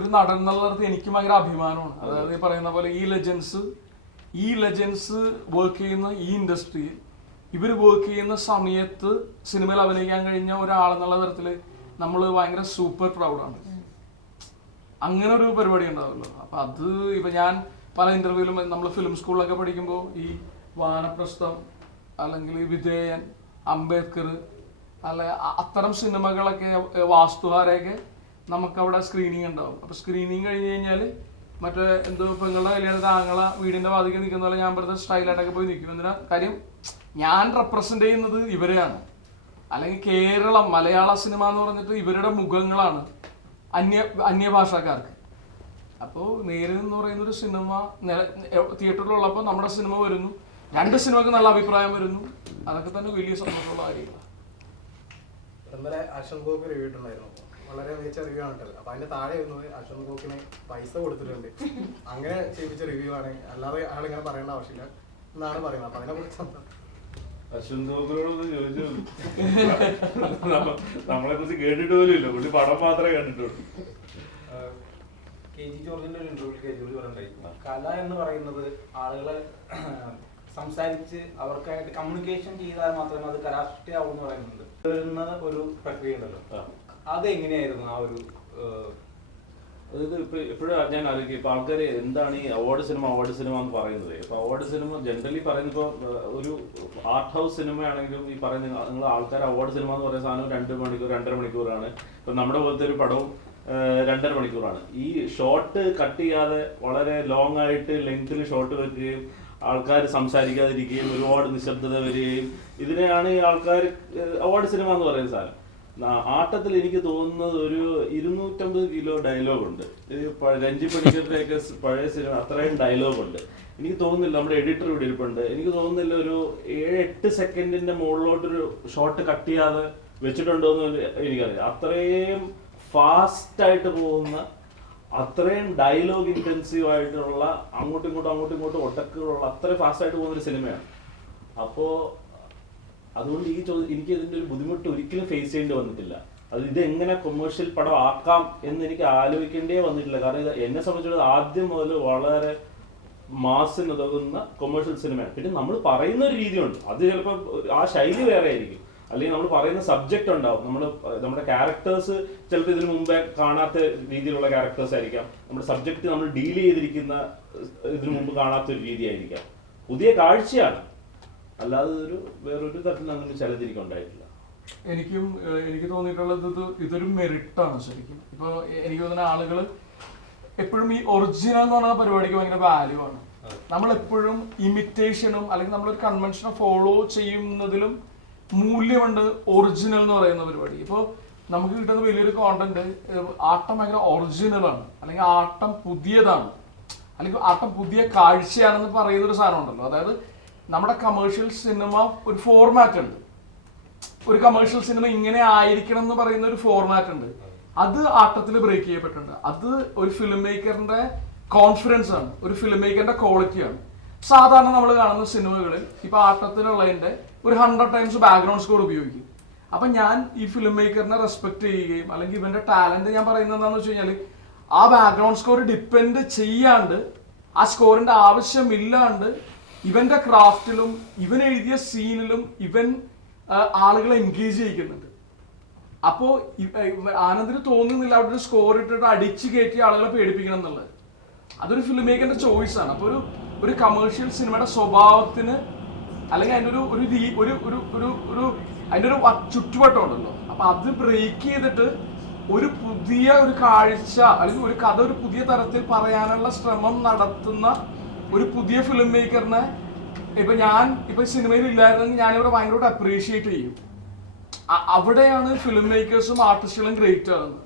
ഒരു നടൻ എന്നുള്ളത് എനിക്ക് ഭയങ്കര അഭിമാനമാണ്. അതായത് ഈ പറയുന്ന പോലെ ഈ ലെജൻസ് വർക്ക് ചെയ്യുന്ന ഈ ഇൻഡസ്ട്രിയിൽ ഇവർ വർക്ക് ചെയ്യുന്ന സമയത്ത് സിനിമയിൽ അഭിനയിക്കാൻ കഴിഞ്ഞ ഒരാളെന്നുള്ള തരത്തില് നമ്മൾ ഭയങ്കര സൂപ്പർ പ്രൗഡാണ്. അങ്ങനെ ഒരു പരിപാടി ഉണ്ടാവുമല്ലോ. അപ്പൊ അത് ഇപ്പൊ ഞാൻ പല ഇന്റർവ്യൂവിലും നമ്മൾ ഫിലിം സ്കൂളിലൊക്കെ പഠിക്കുമ്പോൾ ഈ വാനപ്രസ്ഥം അല്ലെങ്കിൽ വിധേയൻ, അംബേദ്കർ അല്ലെ അത്തരം സിനിമകളൊക്കെ, വാസ്തുഹാരയൊക്കെ നമുക്കവിടെ സ്ക്രീനിങ് ഉണ്ടാവും. അപ്പൊ സ്ക്രീനിങ് കഴിഞ്ഞ് കഴിഞ്ഞാല് മറ്റേ എന്തോ പെങ്ങളുടെ കല്യാണത്തിന് ആങ്ങള വീടിന്റെ വാതിക്ക് നിൽക്കുന്ന പോലെ ഞാൻ വെറുതെ സ്റ്റൈലായിട്ടൊക്കെ പോയി നിൽക്കും. എന്തിനാ കാര്യം, ഞാൻ റെപ്രസെന്റ് ചെയ്യുന്നത് ഇവരെയാണ്. അല്ലെങ്കിൽ കേരളം മലയാള സിനിമ എന്ന് പറഞ്ഞിട്ട് ഇവരുടെ മുഖങ്ങളാണ് അന്യഭാഷക്കാർക്ക്. അപ്പോൾ നേരിൽ എന്ന് പറയുന്ന ഒരു സിനിമ തിയേറ്ററിലുള്ളപ്പോൾ നമ്മുടെ സിനിമ വരുന്നു, 2 സിനിമക്ക് നല്ല അഭിപ്രായം വരുന്നു, അതൊക്കെ തന്നെ വലിയ സന്തോഷമുള്ള കാര്യമാണ്. ഇന്നലെ അശ്വന്ത് ഗോപി റിവ്യൂ ഇട്ടുണ്ടായിരുന്നു, വളരെ മികച്ച റിവ്യൂ ആണ് ഇട്ടത്. അപ്പൊ അതിന്റെ താഴെ വരുന്നത് അശ്വന്ത് ഗോപിന് പൈസ കൊടുത്തിട്ടുണ്ട്, അങ്ങനെ ചെയ്യിപ്പിച്ച റിവ്യൂ ആണ്, അല്ലാതെ ആളിങ്ങനെ പറയേണ്ട ആവശ്യമില്ല എന്നാണ് പറയുന്നത്. അപ്പൊ അതിനെ കുറിച്ച് അശ്വന്ത് ഗോപിനോടൊന്ന് ചോദിച്ചു, നമ്മളെ കുറിച്ച് കേട്ടിട്ട് പോലും ഇല്ല, പുള്ളി പടം മാത്രമേ കണ്ടിട്ടുള്ളൂ. KG ജോർജിന്റെ ഒരു ഇന്റർവ്യൂ KG ജോർജ് പറഞ്ഞിട്ടുണ്ടായി, കല എന്ന് പറയുന്നത് ആളുകളെ സംസാരിച്ച് അവർക്കായിട്ട് കമ്മ്യൂണിക്കേഷൻ ചെയ്താൽ മാത്രമേ അത് കലാസൃഷ്ടിയാവൂ എന്ന് പറയുന്നുണ്ട്. വരുന്ന ഒരു പ്രക്രിയ ഉണ്ടല്ലോ, അതെങ്ങനെയായിരുന്നു ആ ഒരു? അതായത് ഇപ്പൊ എപ്പോഴും ഞാൻ ആലോചിക്കും, ഇപ്പൊ ആൾക്കാര് എന്താണ് ഈ അവാർഡ് സിനിമ എന്ന് പറയുന്നത്. ഇപ്പൊ അവാർഡ് സിനിമ ജനറലി പറയുന്ന ഇപ്പൊ ഒരു ആർട്ട് ഹൗസ് സിനിമയാണെങ്കിലും ഈ പറയുന്ന നിങ്ങൾ ആൾക്കാർ അവാർഡ് സിനിമ എന്ന് പറയുന്ന സാധനം 2 മണിക്കൂർ 2.5 മണിക്കൂറാണ്. ഇപ്പൊ നമ്മുടെ പോലത്തെ ഒരു പടവും 2.5 മണിക്കൂറാണ്. ഈ ഷോട്ട് കട്ട് ചെയ്യാതെ വളരെ ലോങ് ആയിട്ട് ലെങ്ത്തിൽ ഷോട്ട് വെക്കുകയും ആൾക്കാർ സംസാരിക്കാതിരിക്കുകയും ഒരുപാട് നിശബ്ദത വരികയും, ഇതിനെയാണ് ഈ ആൾക്കാർ അവാർഡ് സിനിമ എന്ന് പറയുന്ന സാധനം. ആട്ടത്തിൽ എനിക്ക് തോന്നുന്നത് ഒരു 250 കിലോ ഡയലോഗുണ്ട്. രഞ്ജി പണിക്കരുടെയൊക്കെ പഴയ സിനിമ അത്രയും ഡയലോഗുണ്ട്. എനിക്ക് തോന്നുന്നില്ല, നമ്മുടെ എഡിറ്റർ ഇവിടെ ഇരിപ്പുണ്ട്, എനിക്ക് തോന്നുന്നില്ല ഒരു 7-8 സെക്കൻഡിന്റെ മുകളിലോട്ടൊരു ഷോട്ട് കട്ട് ചെയ്യാതെ വെച്ചിട്ടുണ്ടോ എന്ന് എനിക്കറിയാം. അത്രയും ഫാസ്റ്റ് ആയിട്ട് പോകുന്ന, അത്രയും ഡയലോഗ് ഇന്റൻസീവ് ആയിട്ടുള്ള, അങ്ങോട്ടും ഇങ്ങോട്ടും ഒട്ടക്കുകളുള്ള, അത്രയും ഫാസ്റ്റ് ആയിട്ട് പോകുന്ന ഒരു സിനിമയാണ്. അപ്പോ അതുകൊണ്ട് എനിക്ക് ഇതിന്റെ ഒരു ബുദ്ധിമുട്ട് ഒരിക്കലും ഫേസ് ചെയ്യേണ്ടി വന്നിട്ടില്ല. അത് ഇത് എങ്ങനെ കൊമേഴ്ഷ്യൽ പടം ആക്കാം എന്ന് എനിക്ക് ആലോചിക്കേണ്ടേ വന്നിട്ടില്ല. കാരണം ഇത് എന്നെ സംബന്ധിച്ചിടത്തോളം ആദ്യം മുതൽ വളരെ മാസിന് ഉതകുന്ന കൊമേഴ്ഷ്യൽ സിനിമയാണ്. പിന്നെ നമ്മൾ പറയുന്ന ഒരു രീതിയുണ്ട്, അത് ചിലപ്പോൾ ആ ശൈലി വേറെ ആയിരിക്കും, അല്ലെങ്കിൽ നമ്മൾ പറയുന്ന സബ്ജക്റ്റ് ഉണ്ടാവും. നമ്മുടെ ക്യാരക്ടേഴ്സ് ചിലപ്പോൾ ഇതിനു മുമ്പേ കാണാത്ത രീതിയിലുള്ള ക്യാരക്ടേഴ്സ് ആയിരിക്കാം. നമ്മുടെ സബ്ജക്റ്റ് നമ്മൾ ഡീൽ ചെയ്തിരിക്കുന്ന ഇതിനു മുമ്പ് കാണാത്ത ഒരു രീതിയായിരിക്കാം. പുതിയ കാഴ്ചയാണ്, അല്ലാതെ വേറൊരു തരത്തിൽ അങ്ങനെ ചലഞ്ച് ഉണ്ടായിട്ടില്ല. എനിക്ക് തോന്നിയിട്ടുള്ളത് ഇതൊരു മെറിറ്റാണ് ശരിക്കും. ഇപ്പൊ എനിക്ക് തോന്നുന്ന ആളുകൾ എപ്പോഴും ഈ ഒറിജിനൽ എന്ന് പറയുന്ന പരിപാടിക്ക് ഭയങ്കര വാല്യൂ ആണ്. നമ്മൾ എപ്പോഴും ഇമിറ്റേഷനും അല്ലെങ്കിൽ നമ്മളൊരു കൺവെൻഷനെ ഫോളോ ചെയ്യുന്നതിലും മൂല്യമുണ്ട് ഒറിജിനൽ എന്ന് പറയുന്ന പരിപാടി. ഇപ്പോൾ നമുക്ക് കിട്ടുന്ന വലിയൊരു കോണ്ടന്റ് ആട്ടം ഭയങ്കര ഒറിജിനലാണ്, അല്ലെങ്കിൽ ആട്ടം പുതിയതാണ്, അല്ലെങ്കിൽ ആട്ടം പുതിയ കാഴ്ചയാണെന്ന് പറയുന്ന ഒരു സാധനം ഉണ്ടല്ലോ. അതായത് നമ്മുടെ കമേഴ്ഷ്യൽ സിനിമ ഒരു ഫോർമാറ്റ് ഉണ്ട്, ഒരു കമേഴ്ഷ്യൽ സിനിമ ഇങ്ങനെ ആയിരിക്കണം എന്ന് പറയുന്ന ഒരു ഫോർമാറ്റ് ഉണ്ട്. അത് ആട്ടത്തിൽ ബ്രേക്ക് ചെയ്യപ്പെട്ടിട്ടുണ്ട്. അത് ഒരു ഫിലിം മേക്കറിന്റെ കോൺഫിഡൻസ് ആണ്, ഒരു ഫിലിം മേക്കറിന്റെ ക്വാളിറ്റിയാണ്. സാധാരണ നമ്മൾ കാണുന്ന സിനിമകളിൽ ഇപ്പൊ ആട്ടത്തിലുള്ളതിന്റെ ഒരു 100 ടൈംസ് ബാക്ക്ഗ്രൗണ്ട് സ്കോർ ഉപയോഗിക്കും. അപ്പൊ ഞാൻ ഈ ഫിലിം മേക്കറിനെ റെസ്പെക്ട് ചെയ്യുകയും അല്ലെങ്കിൽ ഇവന്റെ ടാലന്റ് ഞാൻ പറയുന്നത് എന്താണെന്ന് വെച്ച് കഴിഞ്ഞാൽ ആ ബാക്ക്ഗ്രൗണ്ട് സ്കോർ ഡിപ്പെൻഡ് ചെയ്യാണ്ട്, ആ സ്കോറിന്റെ ആവശ്യമില്ലാണ്ട് ഇവന്റെ ക്രാഫ്റ്റിലും ഇവൻ എഴുതിയ സീനിലും ഇവൻ ആളുകളെ എൻഗേജ് ചെയ്യിക്കുന്നുണ്ട്. അപ്പോ ആനന്ദിന് തോന്നുന്നില്ല അവിടെ ഒരു സ്കോർ ഇട്ടിട്ട് അടിച്ചു കയറ്റി ആളുകളെ പേടിപ്പിക്കണം എന്നുള്ളത്. അതൊരു ഫിലിം മേക്കറിന്റെ ചോയ്സ് ആണ്. അപ്പൊ ഒരു കമേഴ്ഷ്യൽ സിനിമയുടെ സ്വഭാവത്തിന് അല്ലെങ്കിൽ അതിൻ്റെ ഒരു അതിൻ്റെ ഒരു ചുറ്റുവട്ടം ഉണ്ടല്ലോ. അപ്പൊ അത് ബ്രേക്ക് ചെയ്തിട്ട് ഒരു പുതിയ ഒരു കാഴ്ച അല്ലെങ്കിൽ ഒരു കഥ ഒരു പുതിയ തരത്തിൽ പറയാനുള്ള ശ്രമം നടത്തുന്ന ഒരു പുതിയ ഫിലിം മേക്കറിനെ ഇപ്പൊ സിനിമയിൽ ഇല്ലായിരുന്നെങ്കിൽ ഞാനിവിടെ ഭയങ്കരമായിട്ട് അപ്രീഷിയേറ്റ് ചെയ്യും. അവിടെയാണ് ഫിലിം മേക്കേഴ്സും ആർട്ടിസ്റ്റുകളും ഗ്രേറ്റ് ആകുന്നത്.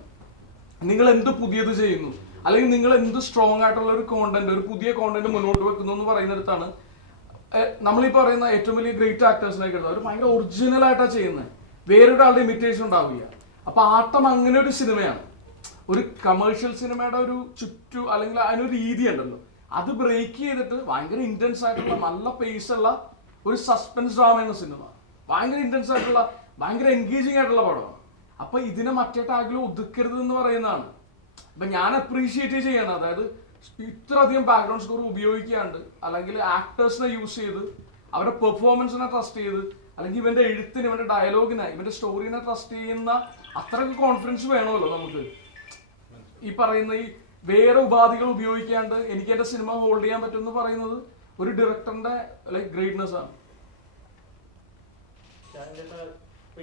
നിങ്ങൾ എന്ത് പുതിയത് ചെയ്യുന്നു, അല്ലെങ്കിൽ നിങ്ങൾ എന്ത് സ്ട്രോങ് ആയിട്ടുള്ള ഒരു കോണ്ടന്റ്, ഒരു പുതിയ കോണ്ടന്റ് മുന്നോട്ട് വെക്കുന്നു എന്ന് പറയുന്നിടത്താണ് നമ്മളീ പറയുന്ന ഏറ്റവും വലിയ ഗ്രേറ്റ് ആക്ടേഴ്സിനൊക്കെ എടുത്താൽ അവർ ഭയങ്കര ഒറിജിനൽ ആയിട്ടാണ് ചെയ്യുന്നത്. വേറൊരാളുടെ ഇമിറ്റേഷൻ ഉണ്ടാവില്ല. അപ്പൊ ആട്ടം അങ്ങനെ ഒരു സിനിമയാണ്. ഒരു കമേഴ്ഷ്യൽ സിനിമയുടെ ഒരു അല്ലെങ്കിൽ അതിനൊരു രീതി ഉണ്ടല്ലോ, അത് ബ്രേക്ക് ചെയ്തിട്ട് ഭയങ്കര ഇന്റൻസ് ആയിട്ടുള്ള നല്ല പേസ് ഉള്ള ഒരു സസ്പെൻസ് ഡ്രാമ എന്ന സിനിമ, ഭയങ്കര ഇന്റൻസ് ആയിട്ടുള്ള ഭയങ്കര എൻഗേജിങ് ആയിട്ടുള്ള പടമാണ്. അപ്പൊ ഇതിനെ മറ്റേ ടാഗിൽ ഒതുക്കരുത് എന്ന് പറയുന്നതാണ്. അപ്പൊ ഞാൻ അപ്രീഷിയേറ്റ് ചെയ്യണം. അതായത് ഇത്രയധികം ബാക്ക്ഗ്രൗണ്ട് സ്കോർ ഉപയോഗിക്കാണ്ട്, അല്ലെങ്കിൽ ആക്ടേഴ്സിനെ യൂസ് ചെയ്ത് അവരുടെ പെർഫോമൻസിനെ ട്രസ്റ്റ് ചെയ്ത്, അല്ലെങ്കിൽ ഇവന്റെ എഴുത്തിന്, ഇവന്റെ ഡയലോഗിനെ, ഇവന്റെ സ്റ്റോറിനെ ട്രസ്റ്റ് ചെയ്യുന്ന അത്രയ്ക്ക് കോൺഫിഡൻസ് വേണമല്ലോ നമുക്ക്. ഈ പറയുന്ന ഈ വേറെ ഉപാധികൾ ഉപയോഗിക്കാണ്ട് എനിക്ക് എന്റെ സിനിമ ഹോൾഡ് ചെയ്യാൻ പറ്റും എന്ന് പറയുന്നത് ഒരു ഡയറക്ടറിന്റെ ലൈക്ക് ഗ്രേറ്റ്നെസ് ആണ്.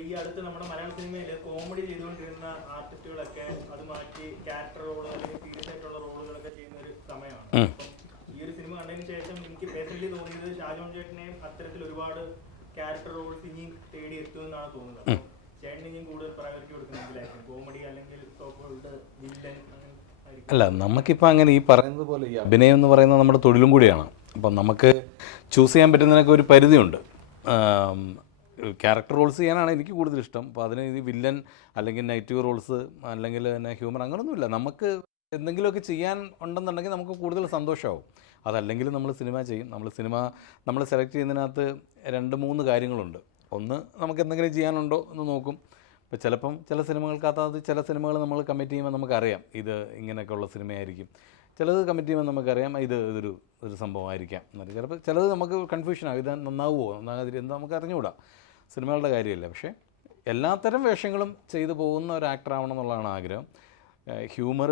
ഈ അടുത്ത് നമ്മുടെ മലയാള സിനിമയിൽ കോമഡി ചെയ്തുകൊണ്ടിരുന്ന ആർട്ടിസ്റ്റുകളൊക്കെ അത് മാറ്റി ക്യാരക്ടർ റോള് അല്ലെങ്കിൽ സീരിയസ് ആയിട്ടുള്ള റോളുകളൊക്കെ ചെയ്യുന്ന ഒരു സമയമാണ്. ഈ ഒരു സിനിമ കണ്ടതിന് ശേഷം എനിക്ക് പേഴ്സണലി തോന്നിയത് ഷാജോൺ ചേട്ടനെയും അത്തരത്തിൽ ഒരുപാട് ക്യാരക്ടർ റോൾസ് ഇനിയും തേടി എത്തുമെന്നാണ് തോന്നുന്നത്. ചേട്ടന് ഇനിയും കൂടുതൽ പ്രയോറിറ്റി കൊടുക്കുന്നെങ്കിലായിരിക്കും കോമഡി അല്ലെങ്കിൽ വില്ലൻ. അല്ല, നമുക്കിപ്പോൾ അങ്ങനെ ഈ പറയുന്നത് പോലെ ഈ അഭിനയം എന്ന് പറയുന്നത് നമ്മുടെ തൊഴിലും കൂടിയാണ്. അപ്പം നമുക്ക് ചൂസ് ചെയ്യാൻ പറ്റുന്നതിനൊക്കെ ഒരു പരിധിയുണ്ട്. ക്യാരക്ടർ റോൾസ് ചെയ്യാനാണ് എനിക്ക് കൂടുതൽ ഇഷ്ടം. അപ്പോൾ അതിന് ഈ വില്ലൻ അല്ലെങ്കിൽ നെഗറ്റീവ് റോൾസ് അല്ലെങ്കിൽ പിന്നെ ഹ്യൂമർ അങ്ങനെയൊന്നുമില്ല. നമുക്ക് എന്തെങ്കിലുമൊക്കെ ചെയ്യാൻ ഉണ്ടെന്നുണ്ടെങ്കിൽ നമുക്ക് കൂടുതൽ സന്തോഷമാവും. അതല്ലെങ്കിൽ നമ്മൾ സിനിമ ചെയ്യും. നമ്മൾ സെലക്ട് ചെയ്യുന്നതിനകത്ത് 2-3 കാര്യങ്ങളുണ്ട്. ഒന്ന്, നമുക്ക് എന്തെങ്കിലും ചെയ്യാനുണ്ടോ എന്ന് നോക്കും. ഇപ്പോൾ ചില സിനിമകൾക്കകത്ത് ചില സിനിമകൾ നമ്മൾ കമ്മിറ്റ് ചെയ്യുമ്പോൾ നമുക്കറിയാം ഇത് ഇങ്ങനെയൊക്കെയുള്ള സിനിമയായിരിക്കും. ചിലത് കമ്മിറ്റ് ചെയ്യുമ്പോൾ നമുക്കറിയാം ഇതൊരു സംഭവമായിരിക്കാം. ചിലപ്പോൾ ചിലത് നമുക്ക് കൺഫ്യൂഷനാകും, ഇത് നന്നാവുമോ നന്നാകാതിരി എന്താ നമുക്ക് അറിഞ്ഞുകൂടാ, സിനിമകളുടെ കാര്യമല്ല. പക്ഷേ എല്ലാത്തരം വേഷങ്ങളും ചെയ്തു പോകുന്ന ഒരു ആക്ടർ ആവണം എന്നുള്ളതാണ് ആഗ്രഹം. ഹ്യൂമർ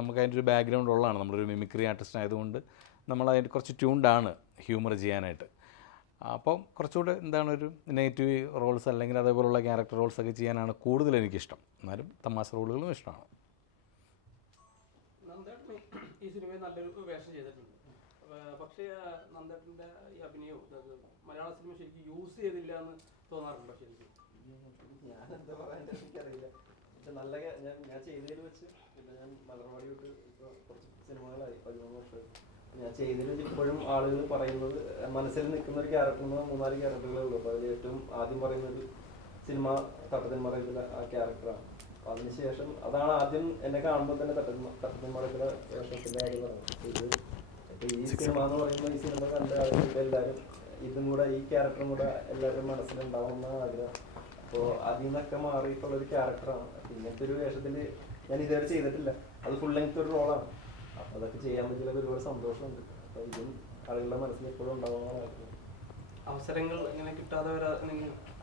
നമുക്ക് അതിൻ്റെ ഒരു ബാക്ക്ഗ്രൗണ്ട് ഉള്ളതാണ്. നമ്മളൊരു മിമിക്രി ആർട്ടിസ്റ്റ് ആയതുകൊണ്ട് നമ്മളതിൻ്റെ കുറച്ച് ട്യൂൺഡാണ് ഹ്യൂമർ ചെയ്യാനായിട്ട്. അപ്പോൾ കുറച്ചുകൂടെ ഒരു നെഗറ്റീവ് റോൾസ് അല്ലെങ്കിൽ അതേപോലുള്ള ക്യാരക്ടർ റോൾസൊക്കെ ചെയ്യാനാണ് കൂടുതൽ എനിക്കിഷ്ടം. എന്നാലും തമാശ റോളുകളും ഇഷ്ടമാണ്. ഈ സിനിമയിൽ നല്ലൊരു വേഷം ചെയ്തിട്ടുണ്ട്. പക്ഷേ നന്ദേട്ടൻ്റെ ഈ അഭിനയം മലയാള സിനിമ ശരിക്കും യൂസ് ചെയ്തില്ല എന്ന് തോന്നാറുണ്ടോ? ശരിക്കും ഞാനെന്താ പറയാൻ്റെ എനിക്കറിയില്ല. പക്ഷെ ഞാൻ ചെയ്തതിൽ വെച്ച് പിന്നെ ഞാൻ മലർവാടി വിട്ട് ഇപ്പോൾ കുറച്ച് സിനിമകളായി 13 വർഷം. ഞാൻ ചെയ്തതിൽ വെച്ച് ഇപ്പോഴും ആളുകൾ പറയുന്നത് മനസ്സിൽ നിൽക്കുന്ന ഒരു ക്യാരക്ടറിന് 3-4 ക്യാരക്ടറുകളേ ഉള്ളൂ. അപ്പോൾ അതിൽ ഏറ്റവും ആദ്യം പറയുന്നത് സിനിമ തട്ടത്തിൻ മറയത്തിലെ ആ ക്യാരക്ടറാണ്. അപ്പോൾ അതിനുശേഷം അതാണ് ആദ്യം എന്നെ കാണുമ്പോൾ തന്നെ തട്ടത്തിൻ മറയത്തിലെ വേഷത്തിൻ്റെ കാര്യം പറഞ്ഞത്. ഇപ്പോൾ ഈ സിനിമ എന്ന് പറയുമ്പോൾ ഈ സിനിമ കണ്ട ആളുകൾക്ക് എല്ലാവരും ഇതും കൂടെ ഈ ക്യാരക്ടറും കൂടെ എല്ലാവരും മനസ്സിലുണ്ടാവുന്ന ആഗ്രഹം. അപ്പോൾ അതിൽ നിന്നൊക്കെ മാറിയിട്ടുള്ളൊരു ക്യാരക്ടറാണ്. ഇങ്ങനത്തെ ഒരു വേഷത്തിൽ ഞാൻ ഇതുവരെ ചെയ്തിട്ടില്ല. അത് ഫുൾ ലെങ്ത് ഒരു റോളാണ്. അപ്പോൾ അതൊക്കെ ചെയ്യാൻ പറ്റിയതിൽ ഒരുപാട് സന്തോഷമുണ്ട്. അപ്പോൾ ഇതും ആളുകളുടെ മനസ്സിൽ എപ്പോഴും ഉണ്ടാവുന്ന അവസരങ്ങൾ എങ്ങനെ കിട്ടാതെ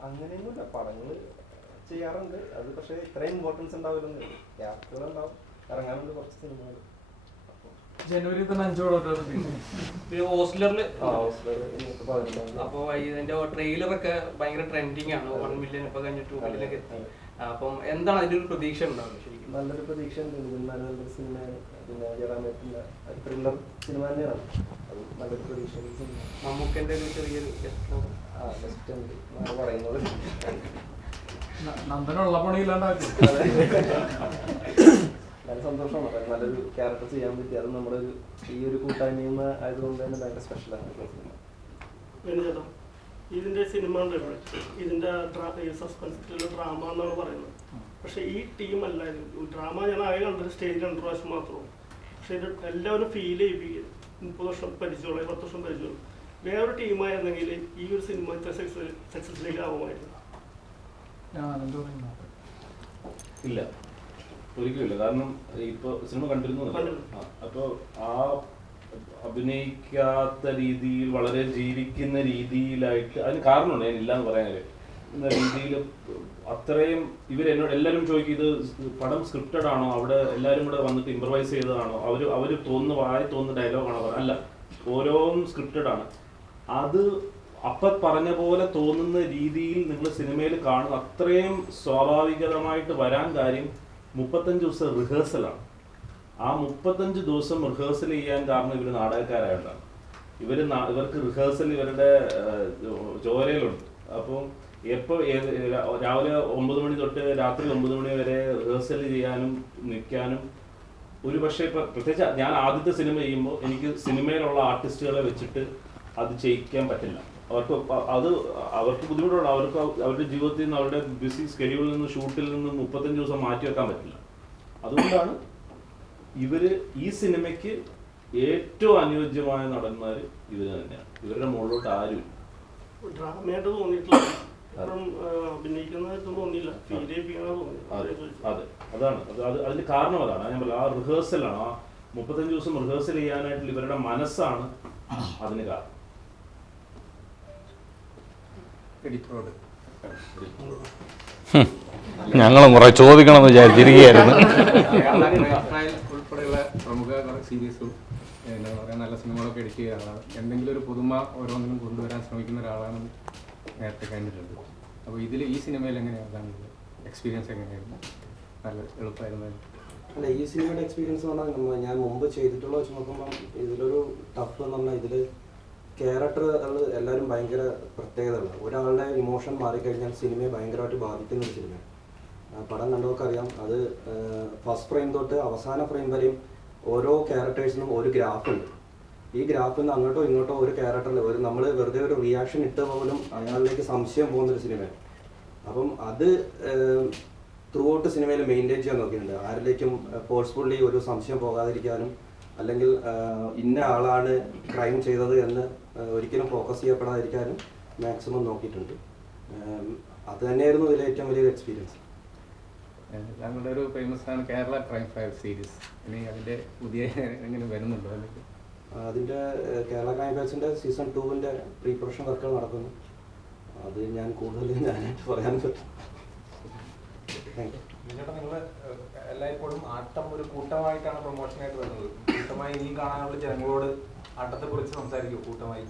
അങ്ങനെയൊന്നുമില്ല. പടങ്ങൾ ചെയ്യാറുണ്ട്. അത് പക്ഷേ ഇത്രയും ഇമ്പോർട്ടൻസ് ഉണ്ടാവില്ലെന്ന്. ക്യാരക്ടറുകൾ ഉണ്ടാവും. ഇറങ്ങാറുണ്ട് കുറച്ച് സിനിമകൾ. ജനുവരി തന്നെ 5 ഹോസ്റ്റലറിൽ. അപ്പോൾ ഇതിന്റെ ട്രെയിലറൊക്കെ ഭയങ്കര ട്രെൻഡിങ് ആണ്. 1 മില്യൺ ഇപ്പൊ കഴിഞ്ഞ 2 മില്യണിലേക്ക് എത്തി. അപ്പം എന്താണ് അതിന്റെ ഒരു പ്രതീക്ഷ ഉണ്ടാവുന്നത്? ശരിക്കും നല്ലൊരു പ്രതീക്ഷ ഉണ്ട്. നല്ലൊരു സിനിമയാണ്. പിന്നെ ജയറാമേറ്റിന്റെ ത്രില്ലർ സിനിമ തന്നെയാണ്. അത് നല്ലൊരു പ്രതീക്ഷ. മമ്മൂക്കന്റെ ഒരു ചെറിയൊരു ബെസ്റ്റ് ഉണ്ട് പറയുന്നത്. നന്ദനുള്ള പണിയില്ലാണ്ടാക്കും. നല്ല സന്തോഷമാണ്. നല്ലൊരു ക്യാരക്ടർ ചെയ്യാൻ പറ്റി. അത് നമ്മുടെ ഈ ഒരു കൂട്ടായ്മ ആയതുകൊണ്ട് തന്നെ ഭയങ്കര സ്പെഷ്യലാണ്. ചേട്ടാ, ഇതിന്റെ സിനിമ ഇതിന്റെ സസ്പെൻസ് ഡ്രാമ എന്നാണ് പറയുന്നത്. പക്ഷെ ഈ ടീം അല്ലായിരുന്നു ഡ്രാമ. ഞാൻ ആകെ കണ്ടത് സ്റ്റേജ് 2 പ്രാവശ്യം മാത്രമാണ്. പക്ഷെ ഇത് എല്ലാവരും ഫീൽ ചെയ്യിപ്പിക്കും. 30 വർഷം പരിചയമുള്ള 10 വർഷം പരിചയമുള്ള വേറൊരു ടീമായിരുന്നെങ്കിൽ ഈ ഒരു സിനിമ ഇത്ര സക്സസിലേക്ക് ആവുമായിരുന്നു. ഇല്ല, ഒരിക്കലുമില്ല. കാരണം ഇപ്പോൾ സിനിമ കണ്ടിരുന്നു. അപ്പോൾ ആ അഭിനയിക്കാത്ത രീതിയിൽ വളരെ ജീവിക്കുന്ന രീതിയിലായിട്ട് അതിന് കാരണമുണ്ട്. ഞാൻ ഇല്ലാന്ന് പറയാനല്ലേ എന്ന രീതിയിൽ അത്രയും ഇവരെന്നോട് എല്ലാവരും ചോദിക്കും ഇത് പടം സ്ക്രിപ്റ്റഡ് ആണോ, അവിടെ എല്ലാവരും കൂടെ വന്നിട്ട് ഇംപ്രവൈസ് ചെയ്തതാണോ, അവർ തോന്നുന്ന ഡയലോഗാണോ? അല്ല, ഓരോന്നും സ്ക്രിപ്റ്റഡ് ആണ്. അത് അപ്പം പറഞ്ഞ പോലെ തോന്നുന്ന രീതിയിൽ നിങ്ങൾ സിനിമയിൽ കാണുന്ന അത്രയും സ്വാഭാവികമായിട്ട് വരാൻ കാര്യം 35 ദിവസം റിഹേഴ്സലാണ്. ആ 35 ദിവസം റിഹേഴ്സൽ ചെയ്യാൻ കാരണം ഇവർ നാടകക്കാരായതുകൊണ്ടാണ്. ഇവർക്ക് റിഹേഴ്സൽ ഇവരുടെ ചോരയിലുണ്ട്. അപ്പം എപ്പോൾ രാവിലെ 9 മണി തൊട്ട് രാത്രി 9 മണി വരെ റിഹേഴ്സൽ ചെയ്യാനും നിൽക്കാനും ഒരു പക്ഷേ ഇപ്പം പ്രത്യേകിച്ച് ഞാൻ ആദ്യത്തെ സിനിമ ചെയ്യുമ്പോൾ എനിക്ക് സിനിമയിലുള്ള ആർട്ടിസ്റ്റുകളെ വെച്ചിട്ട് അത് ചെയ്യിക്കാൻ പറ്റില്ല. അവർക്ക് ബുദ്ധിമുട്ടുണ്ട്. അവരുടെ ജീവിതത്തിൽ നിന്ന് അവരുടെ ബിസി സ്കെഡ്യൂളിൽ നിന്ന് ഷൂട്ടിൽ നിന്ന് 35 ദിവസം മാറ്റി വെക്കാൻ പറ്റില്ല. അതുകൊണ്ടാണ് ഇവര് ഈ സിനിമയ്ക്ക് ഏറ്റവും അനുയോജ്യമായ നടന്മാർ ഇവര് തന്നെയാണ്. ഇവരുടെ മുകളിലോട്ട് ആരും ഡ്രാമയായിട്ട് തോന്നിയിട്ടില്ല, അഭിനയിക്കുന്നതായിട്ട് തോന്നിയില്ല, അതെ അതാണ് അതിന്റെ കാരണം അതാണ്. ഞാൻ പറയാം, ആ റിഹേഴ്സലാണ്. ആ 35 ദിവസം റിഹേഴ്സൽ ചെയ്യാനായിട്ടുള്ള ഇവരുടെ മനസ്സാണ് അതിന് കാരണം. ഞങ്ങളും കുറെ ചോദിക്കണം എന്ന് വിചാരിച്ചിരിക്കുകയായിരുന്നു. ഉൾപ്പെടെയുള്ള പ്രമുഖ സീരീസും എന്താ പറയുക നല്ല സിനിമകളൊക്കെ എഡിറ്റ് ചെയ്യുന്ന ആളാണ്. എന്തെങ്കിലും ഒരു പുതുമ ഓരോന്നിനും കൊണ്ടുവരാൻ ശ്രമിക്കുന്ന ഒരാളാണ് നേരത്തെ കഴിഞ്ഞിട്ടുണ്ട്. അപ്പോൾ ഈ സിനിമയിൽ എങ്ങനെയാണ് എക്സ്പീരിയൻസ് എങ്ങനെയായിരുന്നു? നല്ല എളുപ്പമായിരുന്നു? അല്ല, ഈ സിനിമയുടെ എക്സ്പീരിയൻസ് എന്ന് പറഞ്ഞാൽ ഞാൻ മുമ്പ് ചെയ്തിട്ടുള്ള വെച്ച് നോക്കുമ്പോൾ ഇതിലൊരു ടഫ് എന്ന് പറഞ്ഞാൽ ഇതിൽ ക്യാരക്ടറുകൾ എല്ലാവരും ഭയങ്കര പ്രത്യേകതകളാണ്. ഒരാളുടെ ഇമോഷൻ മാറിക്കഴിഞ്ഞാൽ സിനിമയെ ഭയങ്കരമായിട്ട് ബാധിക്കുന്ന ഒരു സിനിമയാണ്. പടം കണ്ടവർക്കറിയാം, അത് ഫസ്റ്റ് ഫ്രെയിം തൊട്ട് അവസാന ഫ്രെയിം വരെയും ഓരോ ക്യാരക്ടേഴ്സിനും ഒരു ഗ്രാഫുണ്ട്. ഈ ഗ്രാഫിൽ നിന്ന് അങ്ങോട്ടോ ഇങ്ങോട്ടോ ഒരു ക്യാരക്ടറിൽ നമ്മൾ വെറുതെ ഒരു റിയാക്ഷൻ ഇട്ട് പോലും അയാളിലേക്ക് സംശയം പോകുന്നൊരു സിനിമയാണ്. അപ്പം അത് ത്രൂ ഔട്ട് സിനിമയിൽ മെയിൻറ്റെയിൻ ചെയ്യാൻ നോക്കിയിട്ടുണ്ട്. ആരിലേക്കും ഫോഴ്സ്ഫുള്ളി ഒരു സംശയം പോകാതിരിക്കാനും അല്ലെങ്കിൽ ഇന്ന ആളാണ് ക്രൈം ചെയ്തത് എന്ന് ഒരിക്കലും ഫോക്കസ് ചെയ്യപ്പെടാതിരിക്കാനും മാക്സിമം നോക്കിയിട്ടുണ്ട്. അത് തന്നെയായിരുന്നു ഇതിലെ ഏറ്റവും വലിയൊരു എക്സ്പീരിയൻസ്. ഞങ്ങളുടെ ഒരു ഫേമസ് ആണ് കേരള ക്രൈം ഫയൽ സീരീസ്. ഇനി അതിൻ്റെ പുതിയ എങ്ങനെ വരുന്നുണ്ടോ? അല്ലെങ്കിൽ അതിൻ്റെ കേരള ക്രൈം ഫയൽസിൻ്റെ സീസൺ 2-ൻ്റെ പ്രീ പ്രൊഡക്ഷൻ വർക്കുകൾ നടക്കുന്നു. അത് ഞാൻ കൂടുതൽ ഞാനായിട്ട് പറയാൻ പറ്റും. നിങ്ങൾ എല്ലായ്പ്പോഴും ആട്ടം ഒരു കൂട്ടമായിട്ടാണ് പ്രൊമോഷനായിട്ട് വരുന്നത്. കൂട്ടമായി ഇനിയും കാണാനുള്ള ജനങ്ങളോട് ആട്ടത്തെ കുറിച്ച് സംസാരിക്കൂ. കൂട്ടമായി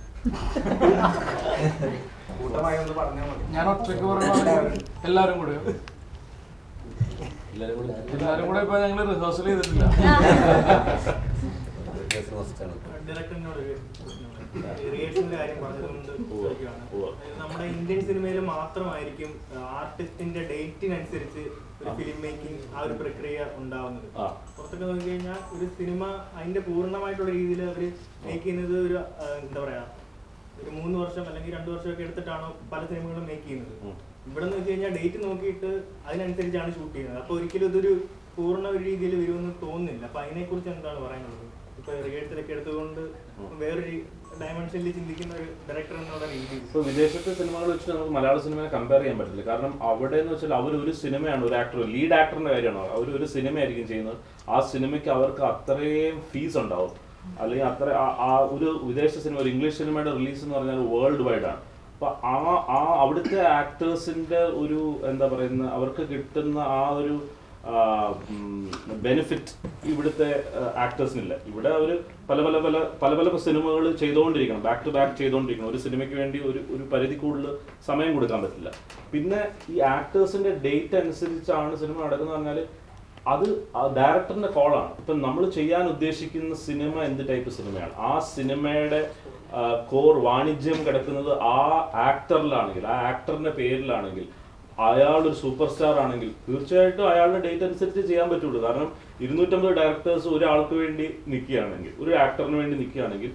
ഒന്ന് പറഞ്ഞാൽ മതി. ഞാൻ ഒറ്റയ്ക്ക് പറയുമ്പോൾ എല്ലാവരും കൂടെ ഇപ്പൊ ഞങ്ങൾ റിഹേഴ്സൽ ചെയ്തിട്ടില്ല. റിയേഷന്റെ കാര്യം പറഞ്ഞതുകൊണ്ട് ചോദിക്കുകയാണ്. നമ്മുടെ ഇന്ത്യൻ സിനിമയിൽ മാത്രമായിരിക്കും ആർട്ടിസ്റ്റിന്റെ ഡേറ്റിനനുസരിച്ച് ഒരു ഫിലിം മേക്കിംഗ് ആ ഒരു പ്രക്രിയ ഉണ്ടാവുന്നത്. പുറത്തൊക്കെ നോക്കി കഴിഞ്ഞാൽ ഒരു സിനിമ അതിന്റെ പൂർണ്ണമായിട്ടുള്ള രീതിയിൽ അവര് മേക്ക് ചെയ്യുന്നത് ഒരു എന്താ പറയാ ഒരു 3 വർഷം അല്ലെങ്കിൽ 2 വർഷമൊക്കെ എടുത്തിട്ടാണോ പല സിനിമകളും മേക്ക് ചെയ്യുന്നത്. ഇവിടെ എന്ന് വെച്ച് കഴിഞ്ഞാൽ ഡേറ്റ് നോക്കിയിട്ട് അതിനനുസരിച്ചാണ് ഷൂട്ട് ചെയ്യുന്നത്. അപ്പൊ ഒരിക്കലും ഇതൊരു പൂർണ്ണ ഒരു രീതിയിൽ വരുമെന്ന് തോന്നുന്നില്ല. അപ്പൊ അതിനെ കുറിച്ച് എന്താണ് പറയാനുള്ളത്? ഇപ്പൊ റിഹേഴ്സലൊക്കെ എടുത്തുകൊണ്ട് വേറൊരു ഡയമെൻഷനിൽ ചിന്തിക്കുന്ന ഒരു ഡയറക്ടർ എന്നുള്ള രീതിയിൽ ഇപ്പോൾ വിദേശത്തെ സിനിമകൾ വെച്ച് നമുക്ക് മലയാള സിനിമയെ കമ്പയർ ചെയ്യാൻ പറ്റില്ല. കാരണം അവിടെ എന്ന് വെച്ചാൽ ഒരു സിനിമയാണ്, ഒരു ആക്ടർ ലീഡ് ആക്ടറിന്റെ കാര്യമാണ്. ഒരു സിനിമയായിരിക്കും ചെയ്യുന്നത്. ആ സിനിമയ്ക്ക് അവർക്ക് അത്രയും ഫീസ് ഉണ്ടാവും. അല്ലെങ്കിൽ അത്ര ആ ഒരു വിദേശ സിനിമ, ഒരു ഇംഗ്ലീഷ് സിനിമയുടെ റിലീസ് എന്ന് പറഞ്ഞാൽ വേൾഡ് വൈഡ് ആണ്. അപ്പൊ അവിടുത്തെ ആക്ടേഴ്സിന്റെ ഒരു എന്താ പറയുന്ന അവർക്ക് കിട്ടുന്ന ആ ഒരു ബെനിഫിറ്റ് ഇവിടുത്തെ ആക്ടേഴ്സിനില്ല. ഇവിടെ അവർ പല സിനിമകൾ ചെയ്തുകൊണ്ടിരിക്കണം, ബാക്ക് ടു ബാക്ക് ചെയ്തുകൊണ്ടിരിക്കണം. ഒരു സിനിമയ്ക്ക് വേണ്ടി ഒരു പരിധി കൂടുതൽ സമയം കൊടുക്കാൻ പറ്റില്ല. പിന്നെ ഈ ആക്ടേഴ്സിന്റെ ഡേറ്റ് അനുസരിച്ചാണ് സിനിമ നടക്കുന്നത് പറഞ്ഞാൽ അത് ഡയറക്ടറിന്റെ കോളാണ്. ഇപ്പം നമ്മൾ ചെയ്യാൻ ഉദ്ദേശിക്കുന്ന സിനിമ എന്ത് ടൈപ്പ് സിനിമയാണ്, ആ സിനിമയുടെ കോർ വാണിജ്യം കിടക്കുന്നത് ആ ആക്ടറിലാണെങ്കിൽ, ആ ആക്ടറിന്റെ പേരിലാണെങ്കിൽ, അയാളൊരു സൂപ്പർ സ്റ്റാർ ആണെങ്കിൽ തീർച്ചയായിട്ടും അയാളുടെ ഡേറ്റ് അനുസരിച്ച് ചെയ്യാൻ പറ്റുള്ളൂ. കാരണം 250 ഡയറക്ടേഴ്സ് ഒരാൾക്ക് വേണ്ടി നിൽക്കുകയാണെങ്കിൽ, ഒരു ആക്ടറിന് വേണ്ടി നിൽക്കുകയാണെങ്കിൽ,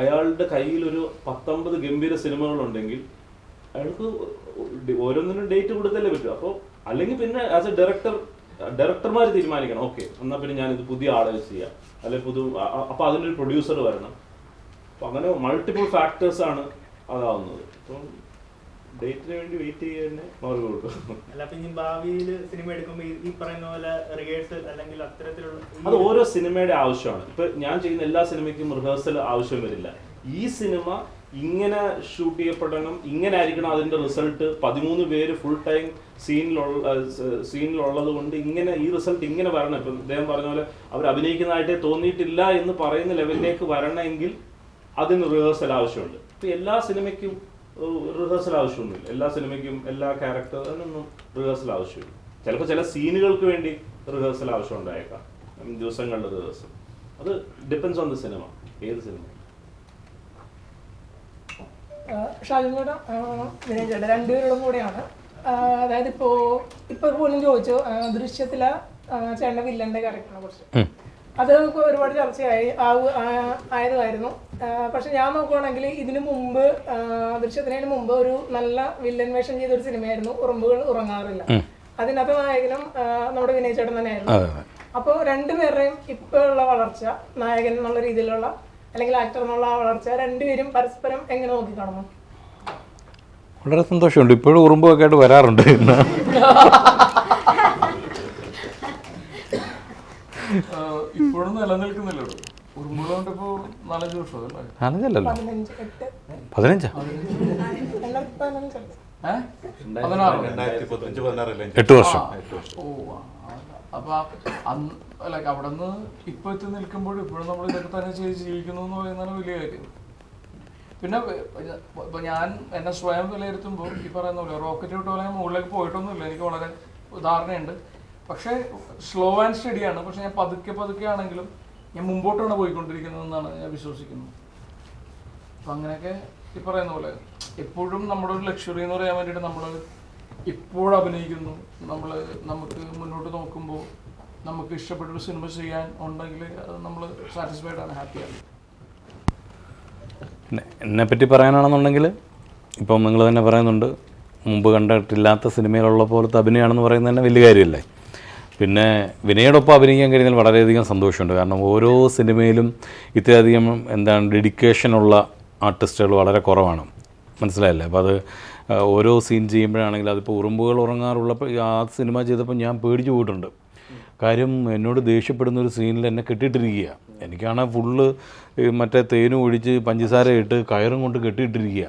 അയാളുടെ കയ്യിൽ ഒരു 19 ഗംഭീര സിനിമകളുണ്ടെങ്കിൽ അയാൾക്ക് ഓരോന്നിനും ഡേറ്റ് കൊടുത്തല്ലേ പറ്റൂ. അപ്പോൾ അല്ലെങ്കിൽ പിന്നെ ആസ് എ ഡയറക്ടർമാർ തീരുമാനിക്കണം, ഓക്കെ എന്നാൽ പിന്നെ ഞാനിത് പുതിയ ആളെ വെച്ച് ചെയ്യാം, അല്ലെങ്കിൽ അപ്പോൾ അതിനൊരു പ്രൊഡ്യൂസർ വരണം. അപ്പം അങ്ങനെ മൾട്ടിപ്പിൾ ഫാക്ടേഴ്സാണ് അതാവുന്നത്. അപ്പം ഡേറ്റിന് വേണ്ടി വെയിറ്റ് ചെയ്യാൻ മാർഗം കൊടുക്കും. അല്ല, പിന്നെ ഭാവിയിൽ സിനിമ എടുക്കുമ്പോൾ ഈ പറയുന്ന പോലെ റിഹേഴ്സൽ അല്ലെങ്കിൽ അത്തരത്തിലുള്ള അത് ഓരോ സിനിമയുടെ ആവശ്യമാണ്. ഇപ്പൊ ഞാൻ ചെയ്യുന്ന എല്ലാ സിനിമയ്ക്കും റിഹേഴ്സൽ ആവശ്യം വരില്ല. ഈ സിനിമ ഇങ്ങനെ ഷൂട്ട് ചെയ്യപ്പെടണം, ഇങ്ങനെ ആയിരിക്കണം അതിന്റെ റിസൾട്ട്, 13 പേര് ഫുൾ ടൈം സീനിലുള്ളത് കൊണ്ട് ഇങ്ങനെ ഈ റിസൾട്ട് ഇങ്ങനെ വരണം. ഇപ്പൊ അദ്ദേഹം പറഞ്ഞ പോലെ അവർ അഭിനയിക്കുന്നതായിട്ടേ തോന്നിയിട്ടില്ല എന്ന് പറയുന്ന ലെവലിലേക്ക് വരണമെങ്കിൽ അതിന് റിഹേഴ്സൽ ആവശ്യമുണ്ട്. ഇപ്പം എല്ലാ സിനിമയ്ക്കും റിഹേഴ്സൽ ആവശ്യമൊന്നുമില്ല. എല്ലാ സിനിമയ്ക്കും എല്ലാ ക്യാരക്ടറിനൊന്നും റിഹേഴ്സൽ ആവശ്യമില്ല. ചിലപ്പോൾ ചില സീനുകൾക്ക് വേണ്ടി റിഹേഴ്സൽ ആവശ്യം ഉണ്ടായേക്കാം, ദിവസങ്ങളുടെ റിഹേഴ്സൽ. അത് ഡിപ്പെൻസ് ഓൺ ദ സിനിമ, ഏത് സിനിമ. ഷാജു ചേട്ടാ, വിനയ് ചേട്ടാ, രണ്ടുപേരോടും കൂടെയാണ്. അതായത് ഇപ്പോൾ പോലും ചോദിച്ചു ദൃശ്യത്തിലെ ചേട്ടൻ്റെ വില്ലൻ്റെ ക്യാരക്ടറിനെ കുറിച്ച്. അത് ഒരുപാട് ചർച്ചയായി ആയതായിരുന്നു. പക്ഷെ ഞാൻ നോക്കുകയാണെങ്കിൽ ഇതിനു മുമ്പ്, ദൃശ്യത്തിന് മുമ്പ് ഒരു നല്ല വില്ലൻ വേഷം ചെയ്തൊരു സിനിമയായിരുന്നു ഉറുമ്പുകൾ ഉറങ്ങാറില്ല. അതിനകത്ത് നായകനും നമ്മുടെ വിനയ് ചേട്ടൻ തന്നെയായിരുന്നു. അപ്പോൾ രണ്ടുപേരുടെയും ഇപ്പോൾ ഉള്ള വളർച്ച, നായകൻ എന്നുള്ള രീതിയിലുള്ള അല്ലെങ്കിൽ ആക്ടർ എന്നുള്ള ആ വളർച്ച, രണ്ടുപേരും പരസ്പരം എങ്ങനെ നോക്കിക്കാണുന്നു? വളരെ സന്തോഷമുണ്ട്. ഇപ്പോഴും ഉറുമ്പൊക്കെ ആയിട്ട് വരാറുണ്ട്. ഇപ്പോഴും നിലനിൽക്കുന്നില്ല. ഉറുമ്പുകളുണ്ട് ഇപ്പോൾ 4-5 വർഷം. 4-5 15 8 വർഷം. അപ്പൊ അവിടെ നിന്ന് ഇപ്പൊ എത്തി നിൽക്കുമ്പോൾ ഇപ്പോഴും നമ്മൾ ഇതൊക്കെ തന്നെ ചെയ്ത് ജീവിക്കുന്നു എന്ന് പറയുന്നതാണ് വലിയ കാര്യം. പിന്നെ ഇപ്പൊ ഞാൻ എന്നെ സ്വയം വിലയിരുത്തുമ്പോൾ ഈ പറയുന്ന പോലെ റോക്കറ്റ് വിട്ട് പോലെ മുകളിലേക്ക് പോയിട്ടൊന്നുമില്ല. എനിക്ക് വളരെ ധാരണയുണ്ട്. പക്ഷേ സ്ലോ ആൻഡ് സ്റ്റഡിയാണ്. പക്ഷെ ഞാൻ പതുക്കെ ആണെങ്കിലും ഞാൻ മുമ്പോട്ടാണ് പോയിക്കൊണ്ടിരിക്കുന്നതെന്നാണ് ഞാൻ വിശ്വസിക്കുന്നത്. അപ്പം അങ്ങനെയൊക്കെ ഈ പറയുന്ന പോലെ എപ്പോഴും നമ്മുടെ ഒരു ലക്ഷറി എന്ന് പറയാൻ വേണ്ടിയിട്ട് നമ്മൾ ഇപ്പോഴും അഭിനയിക്കുന്നു. നമുക്ക് മുന്നോട്ട് നോക്കുമ്പോൾ നമുക്ക് ഇഷ്ടപ്പെട്ടൊരു സിനിമ ചെയ്യാൻ ഉണ്ടെങ്കിൽ അത് നമ്മൾ സാറ്റിസ്ഫൈഡ് ആണ്, ഹാപ്പിയാണ്. എന്നെപ്പറ്റി പറയാനാണെന്നുണ്ടെങ്കിൽ ഇപ്പം നിങ്ങൾ തന്നെ പറയുന്നുണ്ട്, മുമ്പ് കണ്ടിട്ടില്ലാത്ത സിനിമയിലുള്ള പോലത്തെ അഭിനയമാണെന്ന് പറയുന്നത് തന്നെ വലിയ കാര്യമല്ലേ. പിന്നെ വിനയോടൊപ്പം അഭിനയിക്കാൻ കഴിഞ്ഞാൽ വളരെയധികം സന്തോഷമുണ്ട്. കാരണം ഓരോ സിനിമയിലും ഇത്രയധികം ഡെഡിക്കേഷനുള്ള ആർട്ടിസ്റ്റുകൾ വളരെ കുറവാണ്, മനസ്സിലായില്ലേ. അപ്പോൾ അത് ഓരോ സീൻ ചെയ്യുമ്പോഴാണെങ്കിൽ, അതിപ്പോൾ ഉറുമ്പുകൾ ഉറങ്ങാറുള്ളപ്പോൾ ആ സിനിമ ചെയ്തപ്പോൾ ഞാൻ പേടിച്ചു പോയിട്ടുണ്ട്. കാര്യം എന്നോട് ദേഷ്യപ്പെടുന്ന ഒരു സീനിൽ എന്നെ കെട്ടിയിട്ടിരിക്കുക. എനിക്കാണെങ്കിൽ ഫുള്ള് മറ്റേ തേനും ഒഴിച്ച് പഞ്ചസാര ഇട്ട് കയറും കൊണ്ട് കെട്ടിയിട്ടിരിക്കുക.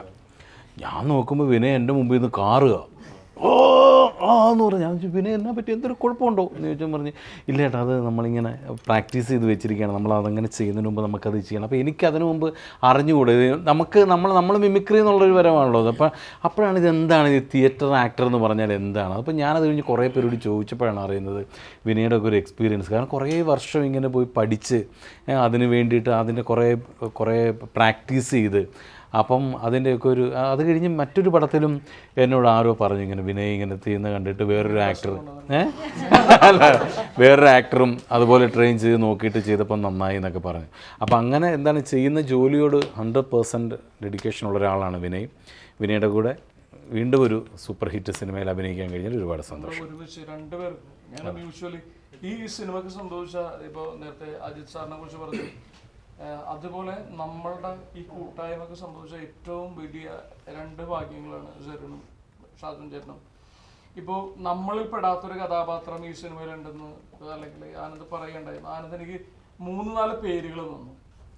ഞാൻ നോക്കുമ്പോൾ വിനയ എൻ്റെ മുമ്പിൽ നിന്ന് കാറുക. എന്ന് പറഞ്ഞു. ഞാൻ ചോദിച്ചു, പിന്നെ എന്നെ പറ്റി എന്തൊരു കുഴപ്പമുണ്ടോ എന്ന് ചോദിച്ചാൽ പറഞ്ഞ്, ഇല്ല ചേട്ടാ, അത് നമ്മളിങ്ങനെ പ്രാക്ടീസ് ചെയ്ത് വെച്ചിരിക്കുകയാണ്, നമ്മളതങ്ങനെ ചെയ്യുന്നതിന് മുമ്പ് നമുക്കത് ചെയ്യണം. അപ്പോൾ എനിക്കതിനു മുമ്പ് അറിഞ്ഞുകൂടെ, നമ്മൾ മിമിക്രി എന്നുള്ളൊരു വരമാണല്ലോ. അപ്പോഴാണ് ഇതെന്താണ് ഈ തിയേറ്റർ ആക്ടർ എന്ന് പറഞ്ഞാൽ എന്താണ്. അപ്പോൾ ഞാനത് കഴിഞ്ഞ് കുറേ പേരോട് ചോദിച്ചപ്പോഴാണ് അറിയുന്നത് വിനയുടെ ഒക്കെ ഒരു എക്സ്പീരിയൻസ്. കാരണം കുറേ വർഷം ഇങ്ങനെ പോയി പഠിച്ച് അതിന് വേണ്ടിയിട്ട് അതിൻ്റെ കുറേ പ്രാക്ടീസ് ചെയ്ത്, അപ്പം അതിൻ്റെയൊക്കെ ഒരു അത് കഴിഞ്ഞ് മറ്റൊരു പടത്തിലും എന്നോട് ആരോ പറഞ്ഞു, ഇങ്ങനെ വിനയ് ഇങ്ങനെ ചെയ്യുന്ന കണ്ടിട്ട് വേറൊരു ആക്ടറും അതുപോലെ ട്രെയിൻ ചെയ്ത് നോക്കിയിട്ട് ചെയ്തപ്പം നന്നായി എന്നൊക്കെ പറഞ്ഞു. അപ്പം അങ്ങനെ എന്താണ് ചെയ്യുന്ന ജോലിയോട് 100% ഡെഡിക്കേഷൻ ഉള്ള ഒരാളാണ് വിനയ്. വിനയുടെ കൂടെ വീണ്ടും ഒരു സൂപ്പർ ഹിറ്റ് സിനിമയിൽ അഭിനയിക്കാൻ കഴിഞ്ഞാൽ ഒരുപാട് സന്തോഷം. ഒരുമിച്ച് രണ്ടുപേർക്കും ഞാൻ യൂഷ്വലി ഈ സിനിമയ്ക്ക് സംഭവിച്ച, ഇപ്പോൾ നേരത്തെ അജിത് സാറിനെ കുറിച്ച് പറഞ്ഞു, അതുപോലെ നമ്മളുടെ ഈ കൂട്ടായ്മക്ക് സംഭവിച്ച ഏറ്റവും വലിയ 2 ഭാഗ്യങ്ങളാണ് സെറിനും ഷാജുൻ ചേട്ടനും. ഇപ്പോൾ നമ്മളിൽ പെടാത്തൊരു കഥാപാത്രം ഈ സിനിമയിലുണ്ടെന്ന് അല്ലെങ്കിൽ ആനന്ദ് പറയുകയുണ്ടായിരുന്നു. ആനന്ദ് എനിക്ക് 3-4 പേരുകൾ തന്നു.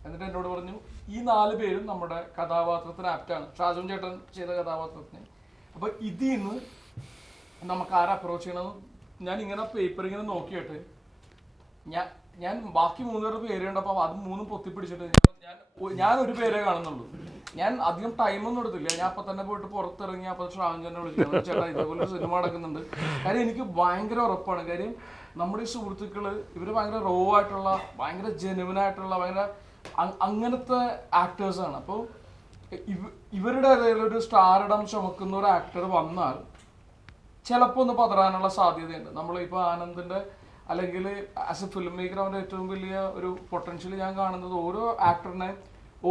എന്നിട്ട് എന്നോട് പറഞ്ഞു, ഈ 4 പേരും നമ്മുടെ കഥാപാത്രത്തിന് ആപ്റ്റാണ്, ഷാജുൻ ചേട്ടൻ ചെയ്ത കഥാപാത്രത്തിന്. അപ്പോൾ ഇതിൽ നിന്ന് നമുക്ക് ആരെ അപ്രോച്ച് ചെയ്യണമെന്ന് ഞാൻ ഇങ്ങനെ പേപ്പർ ഇങ്ങനെ നോക്കിയിട്ട് ഞാൻ ബാക്കി 3 പേരുടെ പേര് കണ്ടപ്പോൾ അത് 3 പൊത്തിപ്പിടിച്ചിട്ട് ഞാൻ ഒരു പേരേ കാണുന്നുള്ളൂ. ഞാൻ അധികം ടൈമൊന്നും എടുത്തില്ല. ഞാൻ അപ്പം തന്നെ പോയിട്ട് പുറത്തിറങ്ങി അപ്പോൾ ഷാജുനെ വിളിച്ചു, ചേട്ടാ ഇതേപോലെ സിനിമ നടക്കുന്നുണ്ട്. കാര്യം എനിക്ക് ഭയങ്കര ഉറപ്പാണ്. കാര്യം നമ്മുടെ ഈ സുഹൃത്തുക്കൾ ഇവർ ഭയങ്കര റോ ആയിട്ടുള്ള, ഭയങ്കര ജെനുവിനായിട്ടുള്ള, ഭയങ്കര അങ്ങനത്തെ ആക്ടേഴ്സാണ്. അപ്പോൾ ഇവരുടെ ഏതെങ്കിലും ഒരു സ്റ്റാർഡം ചുമക്കുന്ന ഒരു ആക്ടർ വന്നാൽ ചിലപ്പോൾ ഒന്ന് പതറാനുള്ള സാധ്യതയുണ്ട്. നമ്മളിപ്പോൾ ആനന്ദിൻ്റെ അല്ലെങ്കിൽ ആസ് എ ഫിലിം മേക്കർ അവൻ്റെ ഏറ്റവും വലിയ ഒരു പൊട്ടൻഷ്യൽ ഞാൻ കാണുന്നത് ഓരോ ആക്ടറിനെ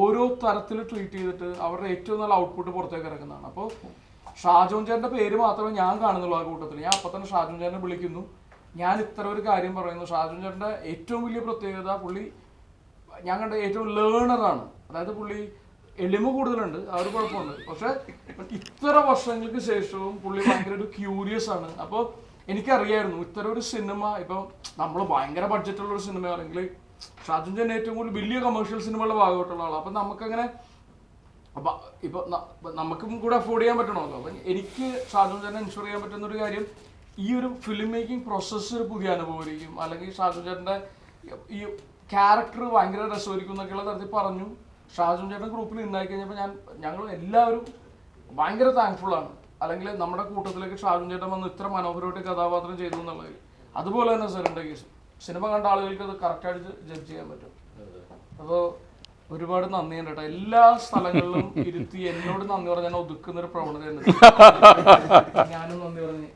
ഓരോ തരത്തിൽ ട്രീറ്റ് ചെയ്തിട്ട് അവരുടെ ഏറ്റവും നല്ല ഔട്ട്പുട്ട് പുറത്തേക്ക് ഇറക്കുന്നതാണ്. അപ്പോൾ ഷാജോൻ ചേട്ടൻ്റെ പേര് മാത്രമേ ഞാൻ കാണുന്നുള്ളൂ ആ കൂട്ടത്തിൽ. ഞാൻ അപ്പം തന്നെ ഷാജോൻ ചേട്ടനെ വിളിക്കുന്നു, ഞാൻ ഇത്ര ഒരു കാര്യം പറയുന്നു. ഷാജോൻ ചേട്ടൻ്റെ ഏറ്റവും വലിയ പ്രത്യേകത, പുള്ളി ഞാൻ കണ്ട ഏറ്റവും ലേണറാണ്. അതായത് പുള്ളി എളിമ കൂടുതലുണ്ട്, ആ ഒരു കുഴപ്പമുണ്ട്. പക്ഷെ ഇത്ര വർഷങ്ങൾക്ക് ശേഷവും പുള്ളി ഭയങ്കര ഒരു ക്യൂരിയസ് ആണ്. അപ്പോൾ എനിക്കറിയായിരുന്നു ഇത്തരം ഒരു സിനിമ, ഇപ്പം നമ്മൾ ഭയങ്കര ബഡ്ജറ്റുള്ളൊരു സിനിമ അല്ലെങ്കിൽ ഷാജുൻ ചേട്ടൻ ഏറ്റവും കൂടുതൽ വലിയ കമേഴ്ഷ്യൽ സിനിമകളുടെ ഭാഗമായിട്ടുള്ള ആളാണ്. അപ്പം നമുക്കങ്ങനെ അപ്പം ഇപ്പം നമുക്കും കൂടെ അഫോർഡ് ചെയ്യാൻ പറ്റണമല്ലോ. അപ്പം എനിക്ക് ഷാജുൻ ചേട്ടനെ എൻഷുർ ചെയ്യാൻ പറ്റുന്നൊരു കാര്യം, ഈ ഒരു ഫിലിം മേക്കിംഗ് പ്രോസസ്സ് ഒരു പുതിയ അനുഭവമായിരിക്കും. അല്ലെങ്കിൽ ഷാജുൻ ചേട്ടൻ്റെ ഈ ക്യാരക്ടർ ഭയങ്കര രസമായിരിക്കും എന്നൊക്കെയുള്ള തരത്തിൽ പറഞ്ഞു. ഷാജോൺ ചേട്ടൻ ഗ്രൂപ്പിൽ ഇന്നായി കഴിഞ്ഞപ്പോൾ ഞങ്ങൾ എല്ലാവരും ഭയങ്കര താങ്ക്ഫുൾ ആണ്. അല്ലെങ്കിൽ നമ്മുടെ കൂട്ടത്തിലേക്ക് ഷാജോൺ ചേട്ടൻ വന്ന് ഇത്ര മനോഹരമായിട്ട് കഥാപാത്രം ചെയ്തു എന്നുള്ളത്. അതുപോലെ തന്നെ സെറിൻ്റെ കേസ് സിനിമ കണ്ട ആളുകൾക്ക് അത് കറക്റ്റായിട്ട് ജഡ്ജ് ചെയ്യാൻ പറ്റും. അപ്പോൾ ഒരുപാട് നന്ദിയുണ്ട് കേട്ടോ. എല്ലാ സ്ഥലങ്ങളിലും ഇരുത്തി എന്നോട് നന്ദി പറഞ്ഞാൽ ഒതുക്കുന്നൊരു പ്രവണതയുണ്ട്. ഞാനും നന്ദി പറഞ്ഞു.